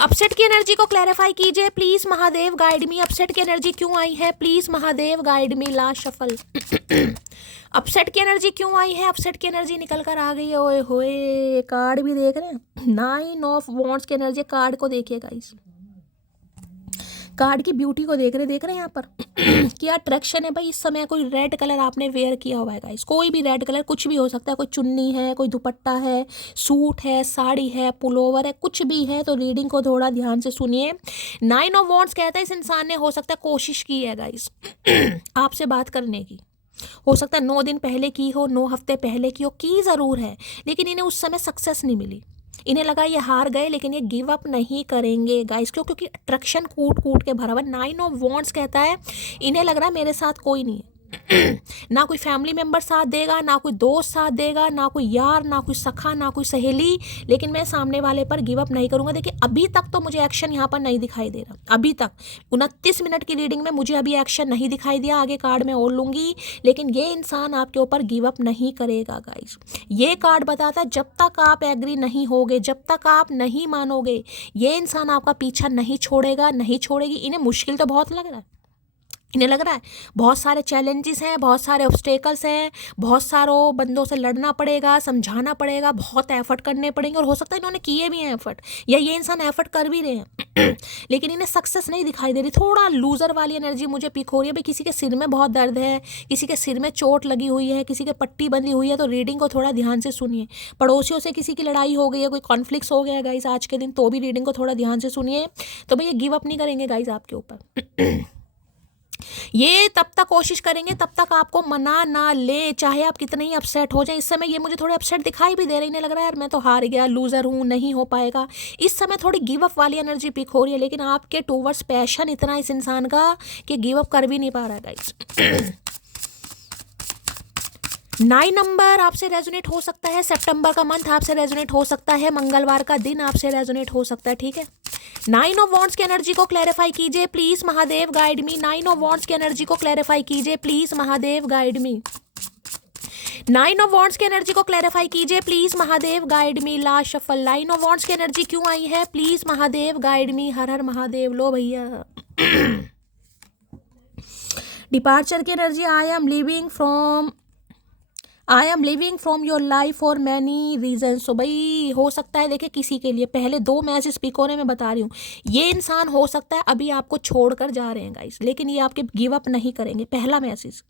अपसेट की एनर्जी को क्लैरिफाई कीजिए please Mahadev guide me. Upset की एनर्जी क्यों आई है, please Mahadev guide me. Last shuffle. Upset की एनर्जी क्यों आई है, अपसेट की एनर्जी निकल कर आ गई है। ओए होए, कार्ड भी देख रहे हैं, 9 ऑफ वॉन्ड्स की एनर्जी। कार्ड को देखिए गाइस, कार्ड की ब्यूटी को देख रहे हैं यहाँ पर क्या अट्रैक्शन है भाई। इस समय कोई रेड कलर आपने वेयर किया हुआ है गाइस, कोई भी रेड कलर, कुछ भी हो सकता है, कोई चुन्नी है, कोई दुपट्टा है, सूट है, साड़ी है, पुलोवर है, कुछ भी है। तो रीडिंग को थोड़ा ध्यान से सुनिए। 9 ऑफ वॉन्ड्स कहता है इस इंसान ने हो सकता है कोशिश की है गाइस आपसे बात करने की, हो सकता है 9 दिन पहले की हो, 9 हफ्ते पहले की ज़रूर है, लेकिन इन्हें उस समय सक्सेस नहीं मिली। इन्हें लगा ये हार गए, लेकिन ये गिव अप नहीं करेंगे गाइस। क्यों? क्योंकि अट्रैक्शन कूट कूट के भरा हुआ। 9 ऑफ वॉन्ड्स कहता है इन्हें लग रहा है मेरे साथ कोई नहीं है ना कोई फैमिली मेम्बर साथ देगा, ना कोई दोस्त साथ देगा, ना कोई यार, ना कोई सखा, ना कोई सहेली, लेकिन मैं सामने वाले पर गिव अप नहीं करूंगा। देखिए अभी तक तो मुझे एक्शन यहाँ पर नहीं दिखाई दे रहा, अभी तक 29 मिनट की रीडिंग में मुझे अभी एक्शन नहीं दिखाई दिया। आगे कार्ड में और लूंगी, लेकिन ये इंसान आपके ऊपर गिव अप नहीं करेगा गाइस। ये कार्ड बताता है जब तक आप एग्री नहीं होगे, जब तक आप नहीं मानोगे, ये इंसान आपका पीछा नहीं छोड़ेगा, नहीं छोड़ेगी। इन्हें मुश्किल तो बहुत लग रहा है, इन्हें लग रहा है बहुत सारे चैलेंजेस हैं, बहुत सारे ऑब्स्टेकल्स हैं, बहुत सारों बंदों से लड़ना पड़ेगा, समझाना पड़ेगा, बहुत एफर्ट करने पड़ेंगे। और हो सकता है इन्होंने किए भी हैं एफर्ट, या ये इंसान एफर्ट कर भी रहे हैं लेकिन इन्हें सक्सेस नहीं दिखाई दे रही। थोड़ा लूजर वाली एनर्जी मुझे पिक हो रही है भाई। किसी के सिर में बहुत दर्द है, किसी के सिर में चोट लगी हुई है, किसी के पट्टी बंधी हुई है, तो रीडिंग को थोड़ा ध्यान से सुनिए। पड़ोसियों से किसी की लड़ाई हो गई है, कोई कॉन्फ्लिक्ट हो गया है गाइस आज के दिन, तो भी रीडिंग को थोड़ा ध्यान से सुनिए। तो भाई ये गिव अप नहीं करेंगे गाइस आपके ऊपर ये तब तक कोशिश करेंगे तब तक आपको मना ना ले, चाहे आप कितने ही अपसेट हो जाए। इस समय ये मुझे थोड़े अपसेट दिखाई भी दे रहे हैं, इन्हें लग रहा है यार मैं तो हार गया, लूजर हूँ, नहीं हो पाएगा। इस समय थोड़ी गिव अप वाली एनर्जी पिक हो रही है, लेकिन आपके टूवर्ड्स पैशन इतना इस इंसान का कि गिव अप कर भी नहीं पा रहा है गाइस। 9 नंबर आपसे रेजोनेट हो सकता है, सितंबर का मंथ आपसे रेजोनेट हो सकता है, मंगलवार का दिन आपसे रेजोनेट हो सकता है, ठीक है। 9 ऑफ वॉन्ड्स की एनर्जी को क्लैरिफाई कीजिए please Mahadev, guide me. 9 of wands की एनर्जी को क्लैरिफाई कीजिए please Mahadev, guide me. 9 of wands की एनर्जी को क्लैरिफाई कीजिए please Mahadev, guide me. Last shuffle. 9 of wands की एनर्जी क्यों आई है? Please Mahadev, guide me. Har Har Mahadev. लो भैया डिपार्चर की energy. I am living from your life for many reason. सो भाई हो सकता है, देखिए किसी के लिए पहले 2 मैसेज स्पीक होने में बता रही हूँ, ये इंसान हो सकता है अभी आपको छोड़कर जा रहे हैं गाइस, लेकिन ये आपके गिव अप नहीं करेंगे। पहला मैसेज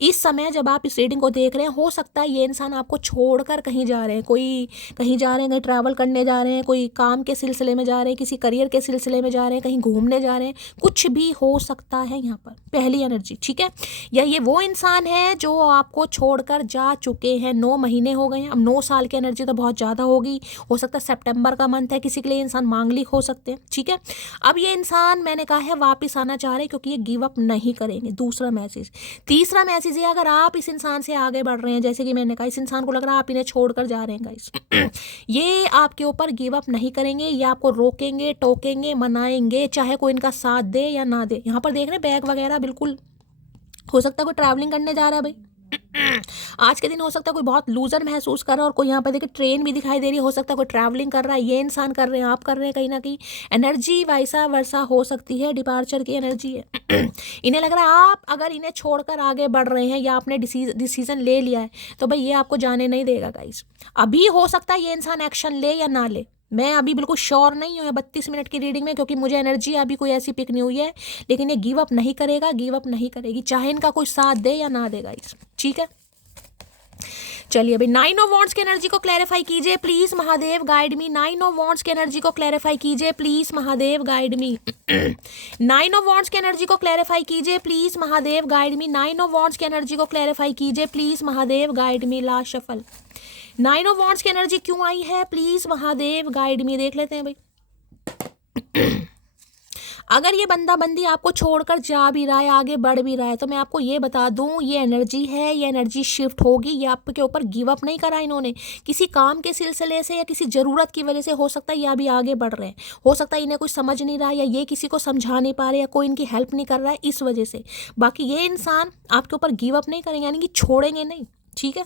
इस समय जब आप इस रीडिंग को देख रहे हैं, हो सकता है ये इंसान आपको छोड़कर कहीं जा रहे हैं, कोई कहीं जा रहे हैं, कहीं ट्रैवल करने जा रहे हैं, कोई काम के सिलसिले में जा रहे हैं, किसी करियर के सिलसिले में जा रहे हैं, कहीं घूमने जा रहे हैं, कुछ भी हो सकता है यहाँ पर। पहली एनर्जी, ठीक है। या ये वो इंसान है जो आपको छोड़कर जा चुके हैं, 9 महीने हो गए हैं। अब 9 साल की एनर्जी तो बहुत ज़्यादा होगी, हो सकता है सितंबर का मंथ है, किसी के लिए इंसान मांगलिक हो सकते हैं, ठीक है। अब ये इंसान मैंने कहा है वापस आना चाह रहे हैं, क्योंकि ये गिव अप नहीं करेंगे। दूसरा मैसेज। तीसरा मैसेज है, अगर आप इस इंसान से आगे बढ़ रहे हैं, जैसे कि मैंने कहा इस इंसान को लग रहा है आप इन्हें छोड़कर जा रहे हैं गाइस, ये आपके ऊपर गिव अप नहीं करेंगे, ये आपको रोकेंगे, टोकेंगे, मनाएंगे, चाहे कोई इनका साथ दे या ना दे। यहाँ पर देख रहे हैं बैग वगैरह, बिल्कुल हो सकता है कोई ट्रैवलिंग करने जा रहा है भाई आज के दिन, हो सकता है कोई बहुत लूजर महसूस कर रहा है, और कोई यहाँ पर देखिए ट्रेन भी दिखाई दे रही है, हो सकता है कोई ट्रैवलिंग कर रहा है, ये इंसान कर रहे हैं, आप कर रहे हैं, कहीं ना कहीं एनर्जी वैसा वर्षा हो सकती है, डिपार्चर की एनर्जी है इन्हें लग रहा है आप अगर इन्हें छोड़कर आगे बढ़ रहे हैं या आपने डिसीजन ले लिया है, तो भाई ये आपको जाने नहीं देगा गाइस। अभी हो सकता है ये इंसान एक्शन ले या ना ले, मैं अभी बिल्कुल श्योर नहीं हूँ 32 मिनट की रीडिंग में, क्योंकि मुझे एनर्जी अभी कोई ऐसी पिक नहीं हुई है, लेकिन ये गिव अप नहीं करेगा, गिव अप नहीं करेगी, चाहे इनका कोई साथ दे या ना दे गाइस, ठीक है। चलिए अभी 9 ऑफ वॉन्ड्स की एनर्जी को क्लैरिफाई कीजिए please Mahadev, guide me. 9 of wands की एनर्जी को क्लैरिफाई कीजिए please Mahadev, guide me 9 of wands की एनर्जी को क्लैरिफाई कीजिए please Mahadev, guide me. 9 of wands की एनर्जी को क्लैरिफाई कीजिए please Mahadev, guide me. Last shuffle. 9 of wands की एनर्जी क्यों आई है? प्लीज महादेव, गाइड मी। देख लेते हैं भाई अगर ये बंदा बंदी आपको छोड़कर जा भी रहा है, आगे बढ़ भी रहा है, तो मैं आपको ये बता दूं, ये एनर्जी है, ये एनर्जी शिफ्ट होगी। ये आपके ऊपर गिव अप नहीं करा इन्होंने, किसी काम के सिलसिले से या किसी ज़रूरत की वजह से हो सकता है ये अभी आगे बढ़ रहे हैं, हो सकता है इन्हें कोई समझ नहीं रहा, या ये किसी को समझा नहीं पा रहे, या कोई इनकी हेल्प नहीं कर रहा है, इस वजह से। बाकी ये इंसान आपके ऊपर गिव अप नहीं करेंगे, यानी कि छोड़ेंगे नहीं, ठीक है।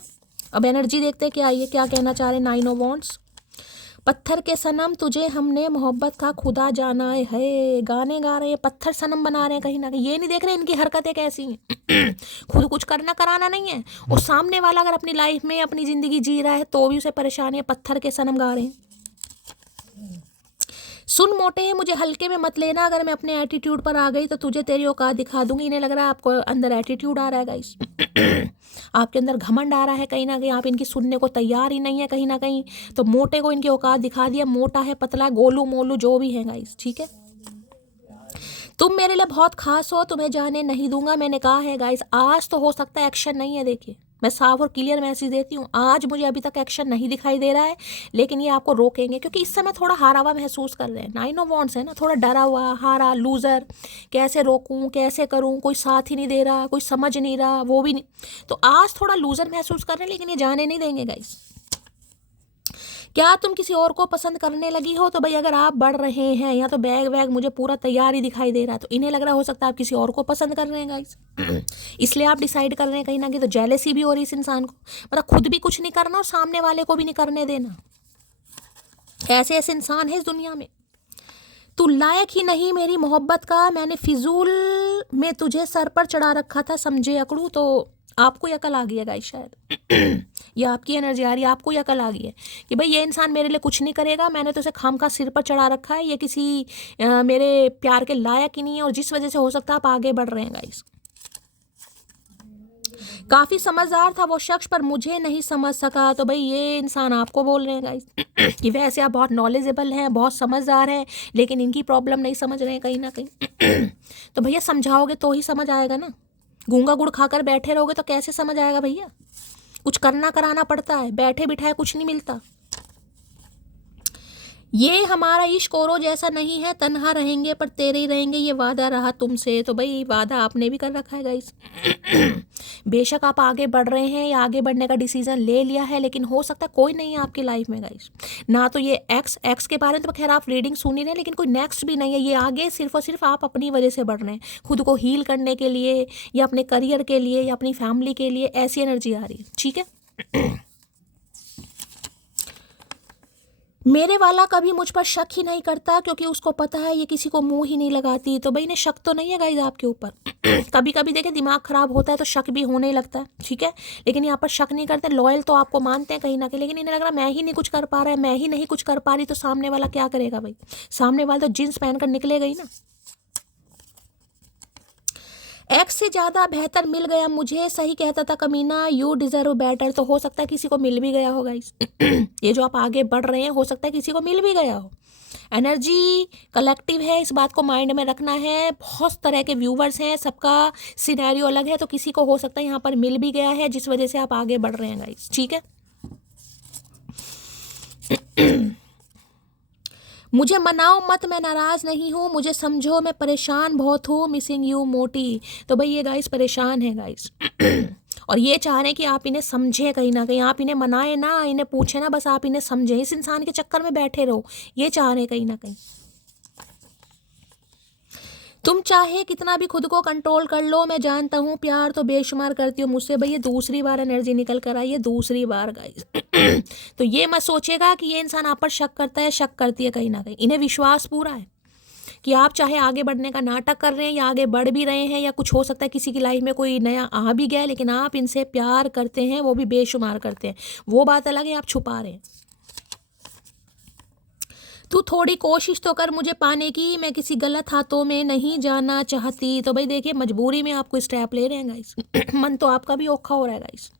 अब एनर्जी देखते हैं क्या आई है, क्या कहना चाह रहे हैं 9 ऑफ वॉन्ड्स। पत्थर के सनम तुझे हमने मोहब्बत का खुदा जाना है, गाने गा रहे हैं, पत्थर सनम बना रहे हैं कहीं ना कहीं। ये नहीं देख रहे इनकी हरकतें कैसी हैं खुद कुछ करना कराना नहीं है, और सामने वाला अगर अपनी लाइफ में अपनी ज़िंदगी जी रहा है तो भी उसे परेशानी है, पत्थर के सनम गा रहे हैं। सुन मोटे, मुझे हल्के में मत लेना, अगर मैं अपने एटीट्यूड पर आ गई तो तुझे तेरी औकात दिखा दूंगी। इन्हें लग रहा है आपको अंदर एटीट्यूड आ रहा है गाइस। आपके अंदर घमंड आ रहा है कहीं ना कहीं, आप इनकी सुनने को तैयार ही नहीं है कहीं ना कहीं। तो मोटे को इनकी औकात दिखा दिया, मोटा है पतला है, गोलू मोलू जो भी है गाइस, ठीक है। तुम मेरे लिए बहुत खास हो, तुम्हें जाने नहीं दूंगा, मैंने कहा है गाइस। आज तो हो सकता है एक्शन नहीं है, देखिए मैं साफ और क्लियर मैसेज देती हूँ, आज मुझे अभी तक एक्शन नहीं दिखाई दे रहा है, लेकिन ये आपको रोकेंगे क्योंकि इस समय थोड़ा हारा हुआ महसूस कर रहे हैं। 9 ऑफ वॉन्ड्स है ना, थोड़ा डरा हुआ, हारा, लूजर, कैसे रोकूं, कैसे करूं, कोई साथ ही नहीं दे रहा, कोई समझ नहीं रहा, वो भी नहीं। तो आज थोड़ा लूजर महसूस कर रहे हैं, लेकिन ये जाने नहीं देंगे गाइस। क्या तुम किसी और को पसंद करने लगी हो? तो भाई अगर आप बढ़ रहे हैं या तो बैग वैग मुझे पूरा तैयार ही दिखाई दे रहा है, तो इन्हें लग रहा हो सकता है आप किसी और को पसंद कर रहे हैं गाइस। इसलिए आप डिसाइड कर रहे हैं कहीं ना कहीं। तो जेलेसी भी हो रही है इस इंसान को, मतलब खुद भी कुछ नहीं करना और सामने वाले को भी नहीं करने देना। ऐसे ऐसे इंसान है इस दुनिया में। तू लायक ही नहीं मेरी मोहब्बत का, मैंने फिजूल में तुझे सर पर चढ़ा रखा था, समझे अकड़ू। तो आपको ये अकल आ गई है गाइस शायद। ये आपकी एनर्जी आ रही है, आपको ये अकल आ गई है कि भाई ये इंसान मेरे लिए कुछ नहीं करेगा, मैंने तो उसे खामखा सिर पर चढ़ा रखा है, ये किसी मेरे प्यार के लायक ही नहीं है, और जिस वजह से हो सकता है आप आगे बढ़ रहे हैं गाइस। काफ़ी समझदार था वो शख्स, पर मुझे नहीं समझ सका। तो भाई ये इंसान आपको बोल रहे हैं गाइस कि वैसे आप बहुत नॉलेजेबल हैं, बहुत समझदार हैं, लेकिन इनकी प्रॉब्लम नहीं समझ रहे हैं कहीं ना कहीं। तो भैया समझाओगे तो ही समझ आएगा ना, गूंगा गुड़ खाकर बैठे रहोगे तो कैसे समझ आएगा भैया। कुछ करना कराना पड़ता है, बैठे बिठाए कुछ नहीं मिलता। ये हमारा इश्क औरों जैसा नहीं है, तन्हा रहेंगे पर तेरे ही रहेंगे, ये वादा रहा तुमसे। तो भाई वादा आपने भी कर रखा है गाइस। बेशक आप आगे बढ़ रहे हैं या आगे बढ़ने का डिसीजन ले लिया है, लेकिन हो सकता है कोई नहीं है आपकी लाइफ में गाइस। ना तो ये एक्स के बारे में तो खैर आप रीडिंग सुन ही रहे हैं, लेकिन कोई नेक्स्ट भी नहीं है। ये आगे सिर्फ और सिर्फ आप अपनी वजह से बढ़ रहे हैं, खुद को हील करने के लिए या अपने करियर के लिए या अपनी फैमिली के लिए, ऐसी एनर्जी आ रही है, ठीक है। मेरे वाला कभी मुझ पर शक ही नहीं करता, क्योंकि उसको पता है ये किसी को मुंह ही नहीं लगाती। तो भाई ने शक तो नहीं है गाइस आपके ऊपर। कभी कभी देखे दिमाग खराब होता है तो शक भी होने लगता है, ठीक है, लेकिन यहाँ पर शक नहीं करते, लॉयल तो आपको मानते हैं कहीं ना कहीं, लेकिन इन्हें लग रहा है मैं ही नहीं कुछ कर पा रहा है, मैं ही नहीं कुछ कर पा रही, तो सामने वाला क्या करेगा भाई। सामने वाला तो जींस पहनकर निकलेगा ही ना। एक्स से ज़्यादा बेहतर मिल गया मुझे, सही कहता था कमीना, यू डिजर्व बेटर। तो हो सकता है किसी को मिल भी गया होगा इस ये जो आप आगे बढ़ रहे हैं, हो सकता है किसी को मिल भी गया हो। एनर्जी कलेक्टिव है, इस बात को माइंड में रखना है। बहुत तरह के व्यूवर्स हैं, सबका सिनेरियो अलग है, तो किसी को हो सकता है यहाँ पर मिल भी गया है, जिस वजह से आप आगे बढ़ रहे हैं गाइस, ठीक है। मुझे मनाओ मत, मैं नाराज़ नहीं हूँ, मुझे समझो मैं परेशान बहुत हूँ, मिसिंग यू मोटी। तो भाई ये गाइस परेशान है गाइस। और ये चाह रहे हैं कि आप इन्हें समझें कहीं ना कहीं, आप इन्हें मनाएं ना, इन्हें पूछे ना, बस आप इन्हें समझें, इस इंसान के चक्कर में बैठे रहो, ये चाह रहे हैं कहीं ना कहीं। तुम चाहे कितना भी खुद को कंट्रोल कर लो, मैं जानता हूँ प्यार तो बेशुमार करती हो मुझसे। भाई ये दूसरी बार एनर्जी निकल कर आई है, दूसरी बार गाइस। तो ये मत सोचेगा कि ये इंसान आप पर शक करता है, शक करती है कहीं ना कहीं। इन्हें विश्वास पूरा है कि आप चाहे आगे बढ़ने का नाटक कर रहे हैं या आगे बढ़ भी रहे हैं, या कुछ हो सकता है किसी की लाइफ में कोई नया आ भी गया है, लेकिन आप इनसे प्यार करते हैं, वो भी बेशुमार करते हैं। वो बात अलग है, आप छुपा रहे हैं। तू थोड़ी कोशिश तो कर मुझे पाने की, मैं किसी गलत हाथों में नहीं जाना चाहती। तो भाई देखिए मजबूरी में आपको स्टेप ले रहे हैं गाइस। मन तो आपका भी औखा हो रहा है गाइस,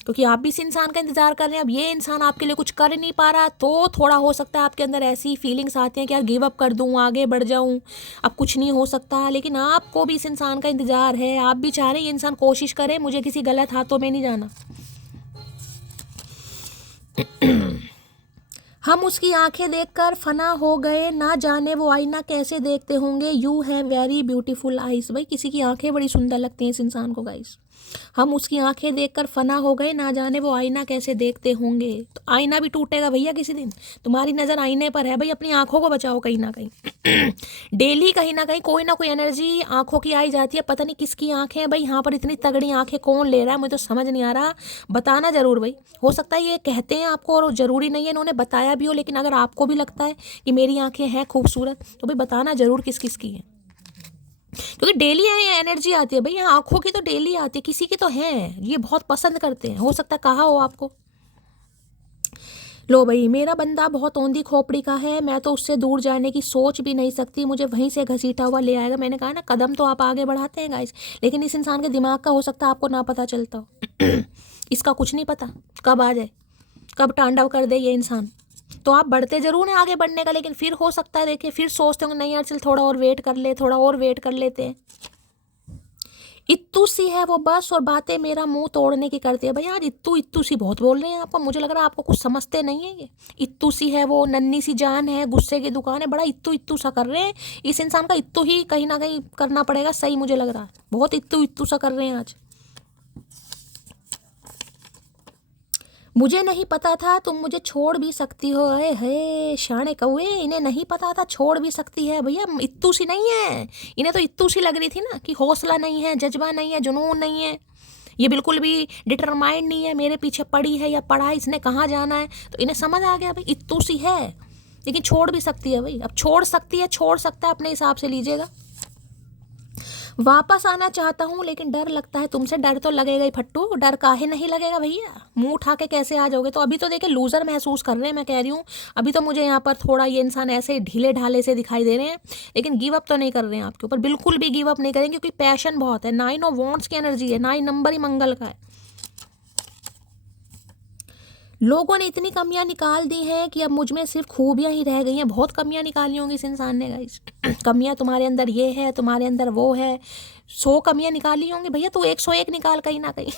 क्योंकि आप भी इस इंसान का इंतजार कर रहे हैं। अब ये इंसान आपके लिए कुछ कर नहीं पा रहा, तो थोड़ा हो सकता है आपके अंदर ऐसी फीलिंग्स आती हैं कि यार गिव अप कर दूं, आगे बढ़ जाऊं, अब कुछ नहीं हो सकता। लेकिन आपको भी इस इंसान का इंतजार है, आप भी चाह रहे हैं ये इंसान कोशिश करे, मुझे किसी गलत हाथों में नहीं जाना। हम उसकी आंखें देखकर फना हो गए, ना जाने वो आईना कैसे देखते होंगे, you have very beautiful eyes. भाई किसी की आंखें बड़ी सुंदर लगती हैं इस इंसान को गाइस। हम उसकी आंखें देखकर फना हो गए, ना जाने वो आईना कैसे देखते होंगे। तो आईना भी टूटेगा भैया किसी दिन, तुम्हारी नज़र आईने पर है। भाई अपनी आंखों को बचाओ कहीं ना कहीं। डेली कहीं ना कहीं कोई ना कोई एनर्जी आंखों की आई जाती है, पता नहीं किसकी आंखें हैं भाई। यहाँ पर इतनी तगड़ी आंखें कौन ले रहा है, मुझे तो समझ नहीं आ रहा। बताना जरूर भाई, हो सकता है ये कहते हैं आपको और ज़रूरी नहीं है इन्होंने बताया भी हो, लेकिन अगर आपको भी लगता है कि मेरी आंखें हैं खूबसूरत, तो भाई बताना जरूर किस किस की है, क्योंकि डेली एनर्जी आती है भाई। यहाँ आंखों की तो डेली आती है, किसी की तो है, ये बहुत पसंद करते हैं, हो सकता है कहा हो आपको। लो भाई, मेरा बंदा बहुत औंधी खोपड़ी का है, मैं तो उससे दूर जाने की सोच भी नहीं सकती, मुझे वहीं से घसीटा हुआ ले आएगा। मैंने कहा ना, कदम तो आप आगे बढ़ाते हैं गाइस, लेकिन इस इंसान के दिमाग का हो सकता है आपको ना पता चलता हो। इसका कुछ नहीं पता कब आ जाए, कब तांडव कर दे ये इंसान। तो आप बढ़ते जरूर हैं आगे बढ़ने का, लेकिन फिर हो सकता है देखिए फिर सोचते होंगे नहीं यार चल थोड़ा और वेट कर ले, थोड़ा और वेट कर लेते हैं। इत्तू सी है वो बस, और बातें मेरा मुंह तोड़ने की करती है। भैया आज इत्तू इत्तू सी बहुत बोल रहे हैं आपको, मुझे लग रहा है आपको कुछ समझते नहीं है। ये इत्तू सी है वो, नन्ही सी जान है, गुस्से की दुकान है, बड़ा इत्तू इत्तू सा कर रहे हैं। इस इंसान का इत्तू ही कहीं ना कहीं करना पड़ेगा सही, मुझे लग रहा है बहुत इत्तू इत्तू सा कर रहे हैं आज। मुझे नहीं पता था तुम मुझे छोड़ भी सकती हो। है शाणे कौए, इन्हें नहीं पता था छोड़ भी सकती है। भैया इत्तू सी नहीं है, इन्हें तो इत्तू सी लग रही थी ना कि हौसला नहीं है, जज्बा नहीं है, जुनून नहीं है, ये बिल्कुल भी डिटरमाइंड नहीं है, मेरे पीछे पड़ी है या पड़ा है, इसने कहाँ जाना है। तो इन्हें समझ आ गया भाई इत्तू सी है, लेकिन छोड़ भी सकती है भाई। अब छोड़ सकती है, छोड़ सकता है, अपने हिसाब से लीजिएगा। वापस आना चाहता हूँ लेकिन डर लगता है तुमसे। डर तो लगेगा ही फट्टू, डर काहे नहीं लगेगा भैया, मुंह उठा के कैसे आ जाओगे। तो अभी तो देखिए लूजर महसूस कर रहे हैं, मैं कह रही हूँ अभी तो मुझे यहाँ पर थोड़ा ये इंसान ऐसे ढीले ढाले से दिखाई दे रहे हैं, लेकिन गिव अप तो नहीं कर रहे हैं आपके ऊपर, बिल्कुल भी गिव अप नहीं करेंगे, क्योंकि पैशन बहुत है। 9 ऑफ वॉन्ड्स की एनर्जी है, 9 नंबर ही मंगल का है। लोगों ने इतनी कमियां निकाल दी हैं कि अब मुझ में सिर्फ खूबियां ही रह गई हैं। बहुत कमियां निकाली होंगी इस इंसान ने गाइस। कमियां तुम्हारे अंदर ये है, तुम्हारे अंदर वो है, 100 कमियां निकाली होंगी भैया, तो 101 निकाल कहीं ना कहीं।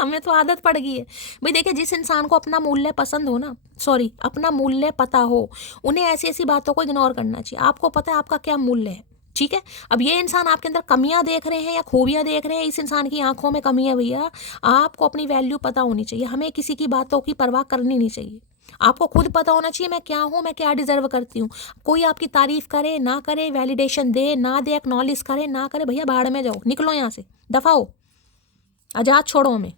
हमें तो आदत पड़ गई है भाई। देखिए जिस इंसान को अपना मूल्य पसंद हो ना, सॉरी अपना मूल्य पता हो, उन्हें ऐसी ऐसी बातों को इग्नोर करना चाहिए। आपको पता है आपका क्या मूल्य है, ठीक है। अब ये इंसान आपके अंदर कमियां देख रहे हैं या खूबियां देख रहे हैं, इस इंसान की आंखों में कमी है भैया। आपको अपनी वैल्यू पता होनी चाहिए, हमें किसी की बातों की परवाह करनी नहीं चाहिए। आपको खुद पता होना चाहिए मैं क्या हूँ, मैं क्या डिजर्व करती हूँ। कोई आपकी तारीफ करे ना करे, वैलिडेशन दे ना दे, एक्नॉलेज करे ना करे, भैया भाड़ में जाओ, निकलो यहाँ से, दफा हो, आजाद छोड़ो हमें।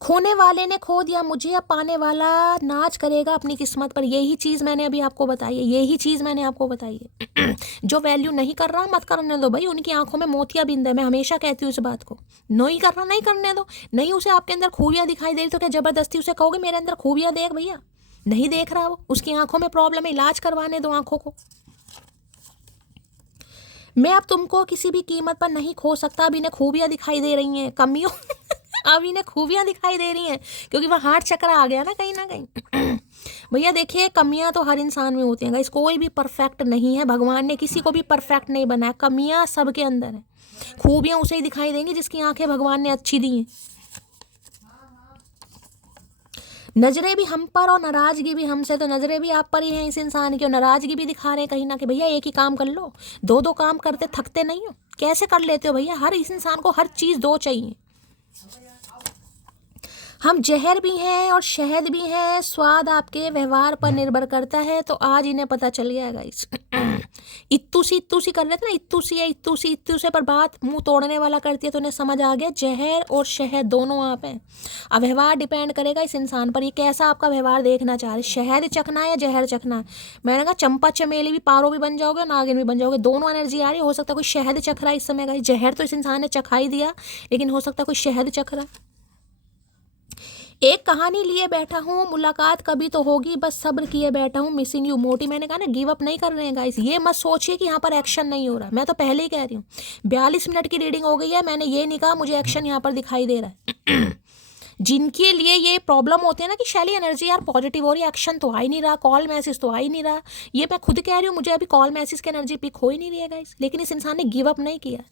खोने वाले ने खो दिया मुझे, अब पाने वाला नाच करेगा अपनी किस्मत पर। यही चीज़ मैंने अभी आपको बताई है, यही चीज़ मैंने आपको बताई है। जो वैल्यू नहीं कर रहा मत करने दो भाई, उनकी आंखों में मोतिया बिंद है। मैं हमेशा कहती हूँ इस बात को, नहीं कर रहा नहीं करने दो। नहीं उसे आपके अंदर खूबियाँ दिखाई दे रही तो क्या ज़बरदस्ती उसे कहोगे मेरे अंदर खूबियाँ देख भैया? नहीं देख रहा वो, उसकी आंखों में प्रॉब्लम है, इलाज करवाने दो आंखों को। मैं अब तुमको किसी भी कीमत पर नहीं खो सकता। अब इन्हें खूबियाँ दिखाई दे रही हैं, कमियों अब इन्हें खूबियाँ दिखाई दे रही हैं, क्योंकि वह हार्ट चक्र आ गया ना कहीं ना कहीं। भैया देखिए कमियां तो हर इंसान में होती हैं गाइस, कोई भी परफेक्ट नहीं है, भगवान ने किसी को भी परफेक्ट नहीं बनाया, कमियां सबके अंदर है। खूबियां उसे ही दिखाई देंगी जिसकी आंखें भगवान ने अच्छी दी हैं। नजरें भी हम पर और नाराजगी भी हमसे, तो नजरें भी आप पर ही हैं इस इंसान की, और नाराजगी भी दिखा रहे हैं कहीं ना कहीं। भैया एक ही काम कर लो, दो दो काम करते थकते नहीं हो, कैसे कर लेते हो भैया? हर इस इंसान को हर चीज़ दो चाहिए। हम जहर भी हैं और शहद भी हैं, स्वाद आपके व्यवहार पर निर्भर करता है। तो आज इन्हें पता चल गया गाइस। इत्तू सी कर रहे थे ना, इत्तू सी है, इत्तू से पर बात मुंह तोड़ने वाला करती है, तो उन्हें समझ आ गया जहर और शहद दोनों आप हैं। अब व्यवहार डिपेंड करेगा इस इंसान पर, ये कैसा आपका व्यवहार देखना चाह रहे, शहद चखना है या जहर चखना है। मैंने कहा चंपा चमेली भी पारो भी बन जाओगे, नागिन भी बन जाओगे, दोनों एनर्जी आ रही है। हो सकता है कोई शहद चख रहा है इस समय गाइस, जहर तो इस इंसान ने चखा ही दिया, लेकिन हो सकता है कोई शहद चख रहा है। एक कहानी लिए बैठा हूँ, मुलाकात कभी तो होगी, बस सब्र किए बैठा हूँ, मिसिंग यू मोटी। मैंने कहा ना गिव अप नहीं कर रहे हैं गाइस, ये मत सोचिए कि यहाँ पर एक्शन नहीं हो रहा। मैं तो पहले ही कह रही हूँ 42 मिनट की रीडिंग हो गई है, मैंने ये नहीं कहा मुझे एक्शन यहाँ पर दिखाई दे रहा है। जिनके लिए ये प्रॉब्लम होती है ना कि शैली एनर्जी यार पॉजिटिव हो रही है, एक्शन तो आ ही नहीं रहा, कॉल मैसेज तो आ ही नहीं रहा, ये मैं खुद कह रही हूँ, मुझे अभी कॉल मैसेज की एनर्जी पिक हो ही नहीं रही है गाइस। लेकिन इस इंसान ने गिव अप नहीं किया,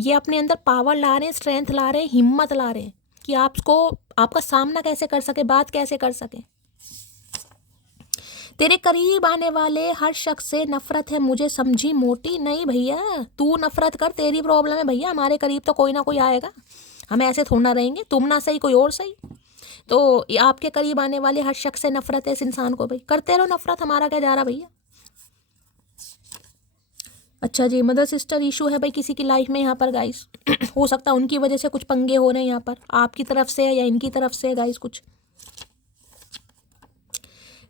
ये अपने अंदर पावर ला रहे हैं, स्ट्रेंथ ला रहे हैं, हिम्मत ला रहे हैं कि आपको आपका सामना कैसे कर सके, बात कैसे कर सके। तेरे करीब आने वाले हर शख्स से नफरत है मुझे, समझी मोटी? नहीं भैया, तू नफरत कर, तेरी प्रॉब्लम है भैया, हमारे करीब तो कोई ना कोई आएगा, हम ऐसे थोड़ा ना रहेंगे, तुम ना सही कोई और सही। तो आपके करीब आने वाले हर शख्स से नफरत है इस इंसान को, भाई करते रहो नफरत, हमारा क्या जा रहा भैया। अच्छा जी, मदर सिस्टर इशू है भाई किसी की लाइफ में यहाँ पर गाइस। हो सकता है उनकी वजह से कुछ पंगे हो रहे हैं यहाँ पर, आपकी तरफ से या इनकी तरफ से गाइस कुछ।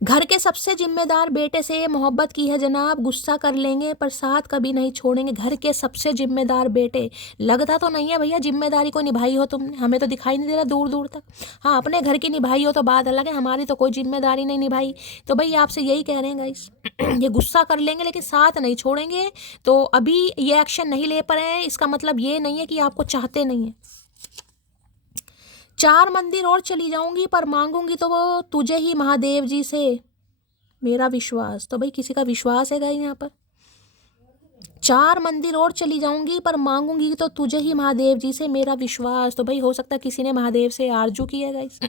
घर के सबसे जिम्मेदार बेटे से मोहब्बत की है जनाब, गुस्सा कर लेंगे पर साथ कभी नहीं छोड़ेंगे। घर के सबसे जिम्मेदार बेटे, लगता तो नहीं है भैया जिम्मेदारी को निभाई हो तुमने, हमें तो दिखाई नहीं दे रहा दूर दूर तक। हाँ, अपने घर की निभाई हो तो बात अलग है, हमारी तो कोई जिम्मेदारी नहीं निभाई। तो भाई आपसे यही कह रहे हैं गाइस, ये गुस्सा कर लेंगे लेकिन साथ नहीं छोड़ेंगे। तो अभी ये एक्शन नहीं ले पा रहे हैं, इसका मतलब ये नहीं है कि आपको चाहते नहीं है। 4 मंदिर और चली जाऊंगी पर मांगूंगी तो वो तुझे ही महादेव जी से मेरा विश्वास। तो भाई किसी का विश्वास है गाइस यहाँ पर। 4 मंदिर और चली जाऊंगी पर मांगूंगी तो तुझे ही महादेव जी से मेरा विश्वास। तो भाई हो सकता है किसी ने महादेव से आरजू की है गाइस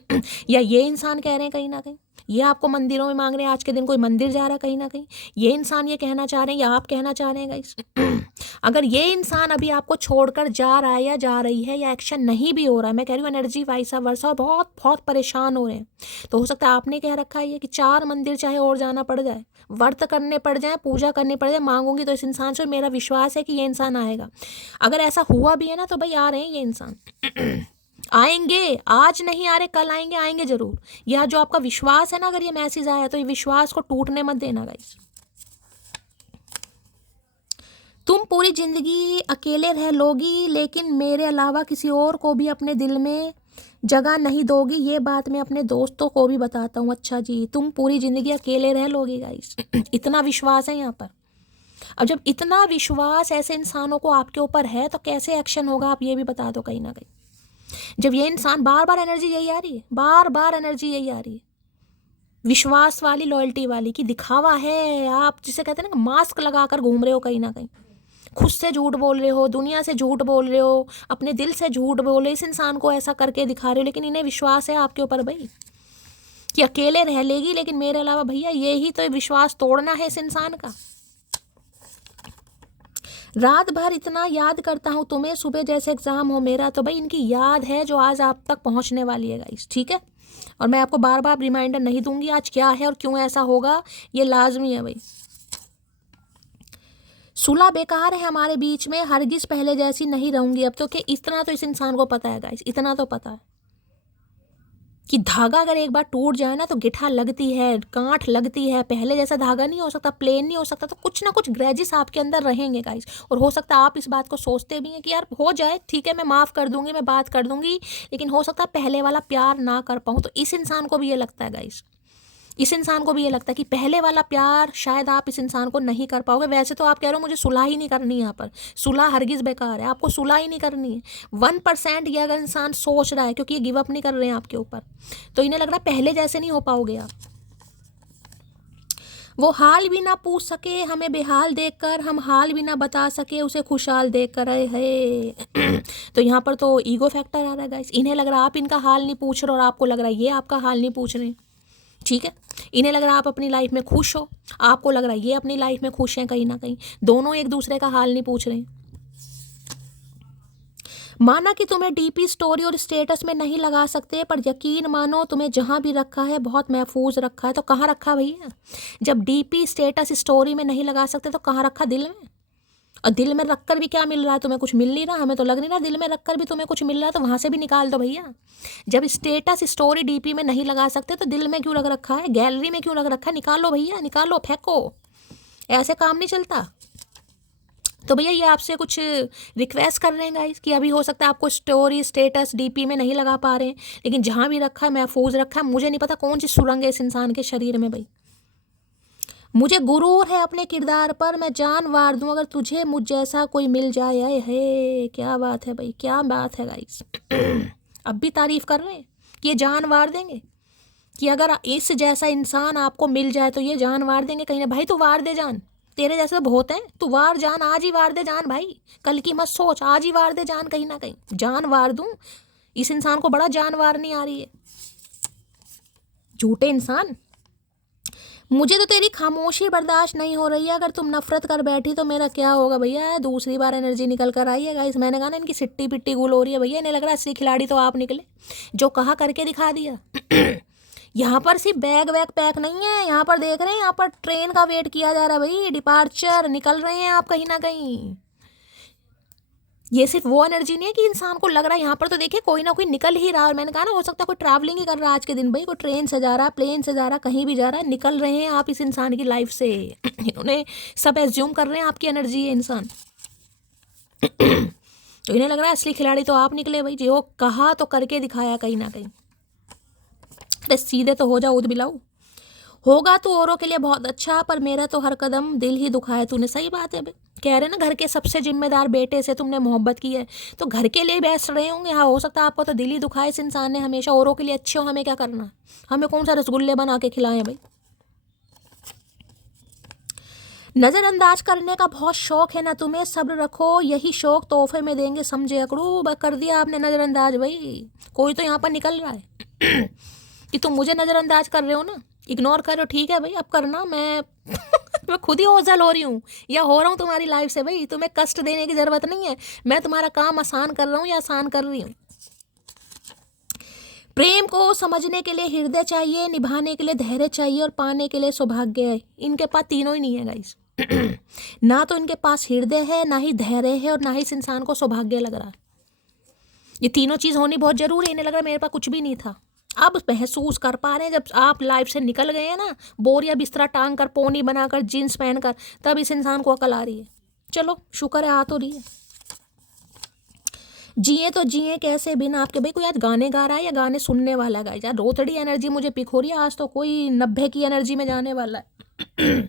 या ये इंसान कह रहे हैं कहीं ना कहीं, ये आपको मंदिरों में मांग रहे हैं। आज के दिन कोई मंदिर जा रहा है कहीं ना कहीं, ये इंसान ये कहना चाह रहे हैं या आप कहना चाह रहे हैं गाइस। अगर ये इंसान अभी आपको छोड़कर जा रहा है या जा रही है या एक्शन नहीं भी हो रहा है, मैं कह रही हूँ एनर्जी वाइसा वर्षा, और बहुत बहुत परेशान हो रहे हैं, तो हो सकता है आपने कह रखा है ये कि 4 मंदिर चाहे और जाना पड़ जाए, व्रत करने पड़ जाए, पूजा करनी पड़ जाए, मांगूंगी तो इस इंसान से मेरा विश्वास है कि ये इंसान आएगा। अगर ऐसा हुआ भी है ना तो भाई आ रहे हैं ये इंसान आएंगे, आज नहीं आ रहे कल आएंगे, आएंगे जरूर। यह जो आपका विश्वास है ना, अगर ये मैसेज आया तो ये विश्वास को टूटने मत देना गाइस। तुम पूरी जिंदगी अकेले रह लोगी लेकिन मेरे अलावा किसी और को भी अपने दिल में जगह नहीं दोगी, ये बात मैं अपने दोस्तों को भी बताता हूँ। अच्छा जी, तुम पूरी जिंदगी अकेले रह लोगी गाइस इतना विश्वास है यहाँ पर। अब जब इतना विश्वास ऐसे इंसानों को आपके ऊपर है तो कैसे एक्शन होगा आप ये भी बता दो कहीं ना कहीं। जब ये इंसान बार बार एनर्जी यही आ रही है, बार बार एनर्जी यही आ रही है, विश्वास वाली, लॉयल्टी वाली, कि दिखावा है, आप जिसे कहते हैं ना मास्क लगाकर घूम रहे हो कहीं ना कहीं, खुद से झूठ बोल रहे हो, दुनिया से झूठ बोल रहे हो, अपने दिल से झूठ बोल रहे हो, इस इंसान को ऐसा करके दिखा रहे हो, लेकिन इन्हें विश्वास है आपके ऊपर भाई कि अकेले रह लेगी लेकिन मेरे अलावा। भैया यही तो विश्वास तोड़ना है इस इंसान का। रात भर इतना याद करता हूँ तुम्हें, सुबह जैसे एग्जाम हो मेरा। तो भाई इनकी याद है जो आज आप तक पहुँचने वाली है गाइस, ठीक है। और मैं आपको बार बार रिमाइंडर नहीं दूंगी आज क्या है और क्यों ऐसा होगा, ये लाजमी है भाई। सुलह बेकार है हमारे बीच में, हरगिज पहले जैसी नहीं रहूंगी अब तो। कि इतना तो इस इंसान को पता है गाइस, इतना तो पता है कि धागा अगर एक बार टूट जाए ना तो गिठा लगती है, गांठ लगती है, पहले जैसा धागा नहीं हो सकता, प्लेन नहीं हो सकता। तो कुछ ना कुछ ग्रैजेस आपके अंदर रहेंगे गाइस। और हो सकता है आप इस बात को सोचते भी हैं कि यार हो जाए, ठीक है मैं माफ़ कर दूंगी, मैं बात कर दूंगी, लेकिन हो सकता है पहले वाला प्यार ना कर पाऊँ। तो इस इंसान को भी ये लगता है गाइस, इस इंसान को भी ये लगता है कि पहले वाला प्यार शायद आप इस इंसान को नहीं कर पाओगे। वैसे तो आप कह रहे हो मुझे सुलह ही नहीं करनी, यहाँ पर सुलह हरगिज बेकार है, आपको सुलह ही नहीं करनी है। 1% ये अगर इंसान सोच रहा है, क्योंकि ये गिव अप नहीं कर रहे हैं आपके ऊपर, तो इन्हें लग रहा है पहले जैसे नहीं हो पाओगे आप। वो हाल भी ना पूछ सके हमें बेहाल देखकर, हम हाल भी ना बता सके उसे खुशहाल देखकर। है तो यहाँ पर तो ईगो फैक्टर आ रहा है गाइस। इन्हें लग रहा है आप इनका हाल नहीं पूछ रहे और आपको लग रहा है ये आपका हाल नहीं पूछ रहे, ठीक है। इन्हें लग रहा है आप अपनी लाइफ में खुश हो, आपको लग रहा है ये अपनी लाइफ में खुश हैं कहीं ना कहीं, दोनों एक दूसरे का हाल नहीं पूछ रहे। माना कि तुम्हें डीपी स्टोरी और स्टेटस में नहीं लगा सकते, पर यकीन मानो तुम्हें जहां भी रखा है बहुत महफूज रखा है। तो कहाँ रखा भैया? जब डीपी स्टेटस स्टोरी में नहीं लगा सकते तो कहाँ रखा? दिल में। और दिल में रखकर भी क्या मिल रहा है तुम्हें? कुछ मिल नहीं रहा, हमें तो लग नहीं रहा दिल में रखकर भी तुम्हें कुछ मिल रहा है, तो वहां से भी निकाल दो भैया। जब स्टेटस स्टोरी डीपी में नहीं लगा सकते तो दिल में क्यों लग रखा है, गैलरी में क्यों लग रखा है? निकालो भैया, निकालो, फेंको, ऐसे काम नहीं चलता। तो भैया ये आपसे कुछ रिक्वेस्ट कर रहे हैं गाइस कि अभी हो सकता है आपको स्टोरी स्टेटस डीपी में नहीं लगा पा रहे हैं, लेकिन जहां भी रखा है महफूज रखा है। मुझे नहीं पता कौन सी सुरंग है इस इंसान के शरीर में भाई। मुझे गुरूर है अपने किरदार पर, मैं जान वार दूं अगर तुझे मुझ जैसा कोई मिल जाए। आए है, क्या बात है भाई, क्या बात है गाइस अब भी तारीफ कर रहे हैं कि ये जान वार देंगे, कि अगर इस जैसा इंसान आपको मिल जाए तो ये जान वार देंगे कहीं ना। भाई तू वार दे जान, तेरे जैसे तो बहुत हैं, तू वार जान, आज ही वार दे जान भाई, कल की मत सोच, आज ही वार दे जान, कहीं ना कहीं जान वार दूं। इस इंसान को बड़ा जान वार नहीं आ रही है, झूठे इंसान। मुझे तो तेरी खामोशी बर्दाश्त नहीं हो रही है, अगर तुम नफरत कर बैठी तो मेरा क्या होगा भैया। दूसरी बार एनर्जी निकल कर आई है गाइस, मैंने कहा ना इनकी सिट्टी पिट्टी गुल हो रही है भैया। इन्हें लग रहा है असली खिलाड़ी तो आप निकले, जो कहा करके दिखा दिया यहाँ पर सिर्फ बैग वैग पैक नहीं है, यहाँ पर देख रहे हैं, यहाँ पर ट्रेन का वेट किया जा रहा है भाई, डिपार्चर, निकल रहे हैं आप कहीं ना कहीं। ये सिर्फ वो एनर्जी नहीं है कि इंसान को लग रहा है, यहाँ पर तो देखिए कोई ना कोई निकल ही रहा है। और मैंने कहा ना, हो सकता है कोई ट्रैवलिंग ही कर रहा है आज के दिन, भाई कोई ट्रेन से जा रहा है, प्लेन से जा रहा है, कहीं भी जा रहा है, निकल रहे हैं आप इस इंसान की लाइफ से। इन्होंने सब एज्यूम कर रहे हैं आपकी एनर्जी है इंसान। तो इन्हें लग रहा है असली खिलाड़ी तो आप निकले भाई, जो कहा तो करके दिखाया कहीं ना कहीं। अरे सीधे तो हो जाओ उद बिलाऊ, होगा तो औरों के लिए बहुत अच्छा, पर मेरा तो हर कदम दिल ही दुखाया तूने। सही बात है भाई, कह रहे ना घर के सबसे जिम्मेदार बेटे से तुमने मोहब्बत की है, तो घर के लिए बेस्ट रहे होंगे। हाँ, हो सकता है आपको तो दिल ही दुखाए इस इंसान ने, हमेशा औरों के लिए अच्छे हो। हमें क्या करना, हमें कौन सा रसगुल्ले बना के खिलाएं भाई। नज़रअंदाज करने का बहुत शौक है ना तुम्हें, सब्र रखो यही शौक तोहफे में देंगे, समझे अकड़ू। कर दिया आपने नज़रअंदाज भाई, कोई तो यहाँ पर निकल रहा है कि तुम मुझे नज़रअंदाज कर रहे हो ना, इग्नोर कर रहे हो। ठीक है भाई, अब करना। मैं मैं खुद ही ओझल हो रही हूँ या हो रहा हूँ तुम्हारी लाइफ से भाई, तुम्हें कष्ट देने की ज़रूरत नहीं है। मैं तुम्हारा काम आसान कर रहा हूँ या आसान कर रही हूँ। प्रेम को समझने के लिए हृदय चाहिए, निभाने के लिए धैर्य चाहिए और पाने के लिए सौभाग्य है। इनके पास तीनों ही नहीं है गाइस। ना तो इनके पास हृदय है, ना ही धैर्य है, और ना ही इस इंसान को सौभाग्य लग रहा है। ये तीनों चीज़ होनी बहुत जरूरी है। इन्हें लग रहा है मेरे पास कुछ भी नहीं था। अब महसूस कर पा रहे हैं जब आप लाइफ से निकल गए हैं ना, बोर या बिस्तरा टांग कर, पोनी बनाकर, जीन्स पहनकर, तब इस इंसान को अकल आ रही है। चलो शुक्र है आ तो रही है। जिए तो जिए कैसे बिना आपके। भाई कोई आज गाने गा रहा है या गाने सुनने वाला है गाइस? यार रोतड़ी एनर्जी मुझे पिक हो रही है आज तो, कोई 90 की एनर्जी में जाने वाला है।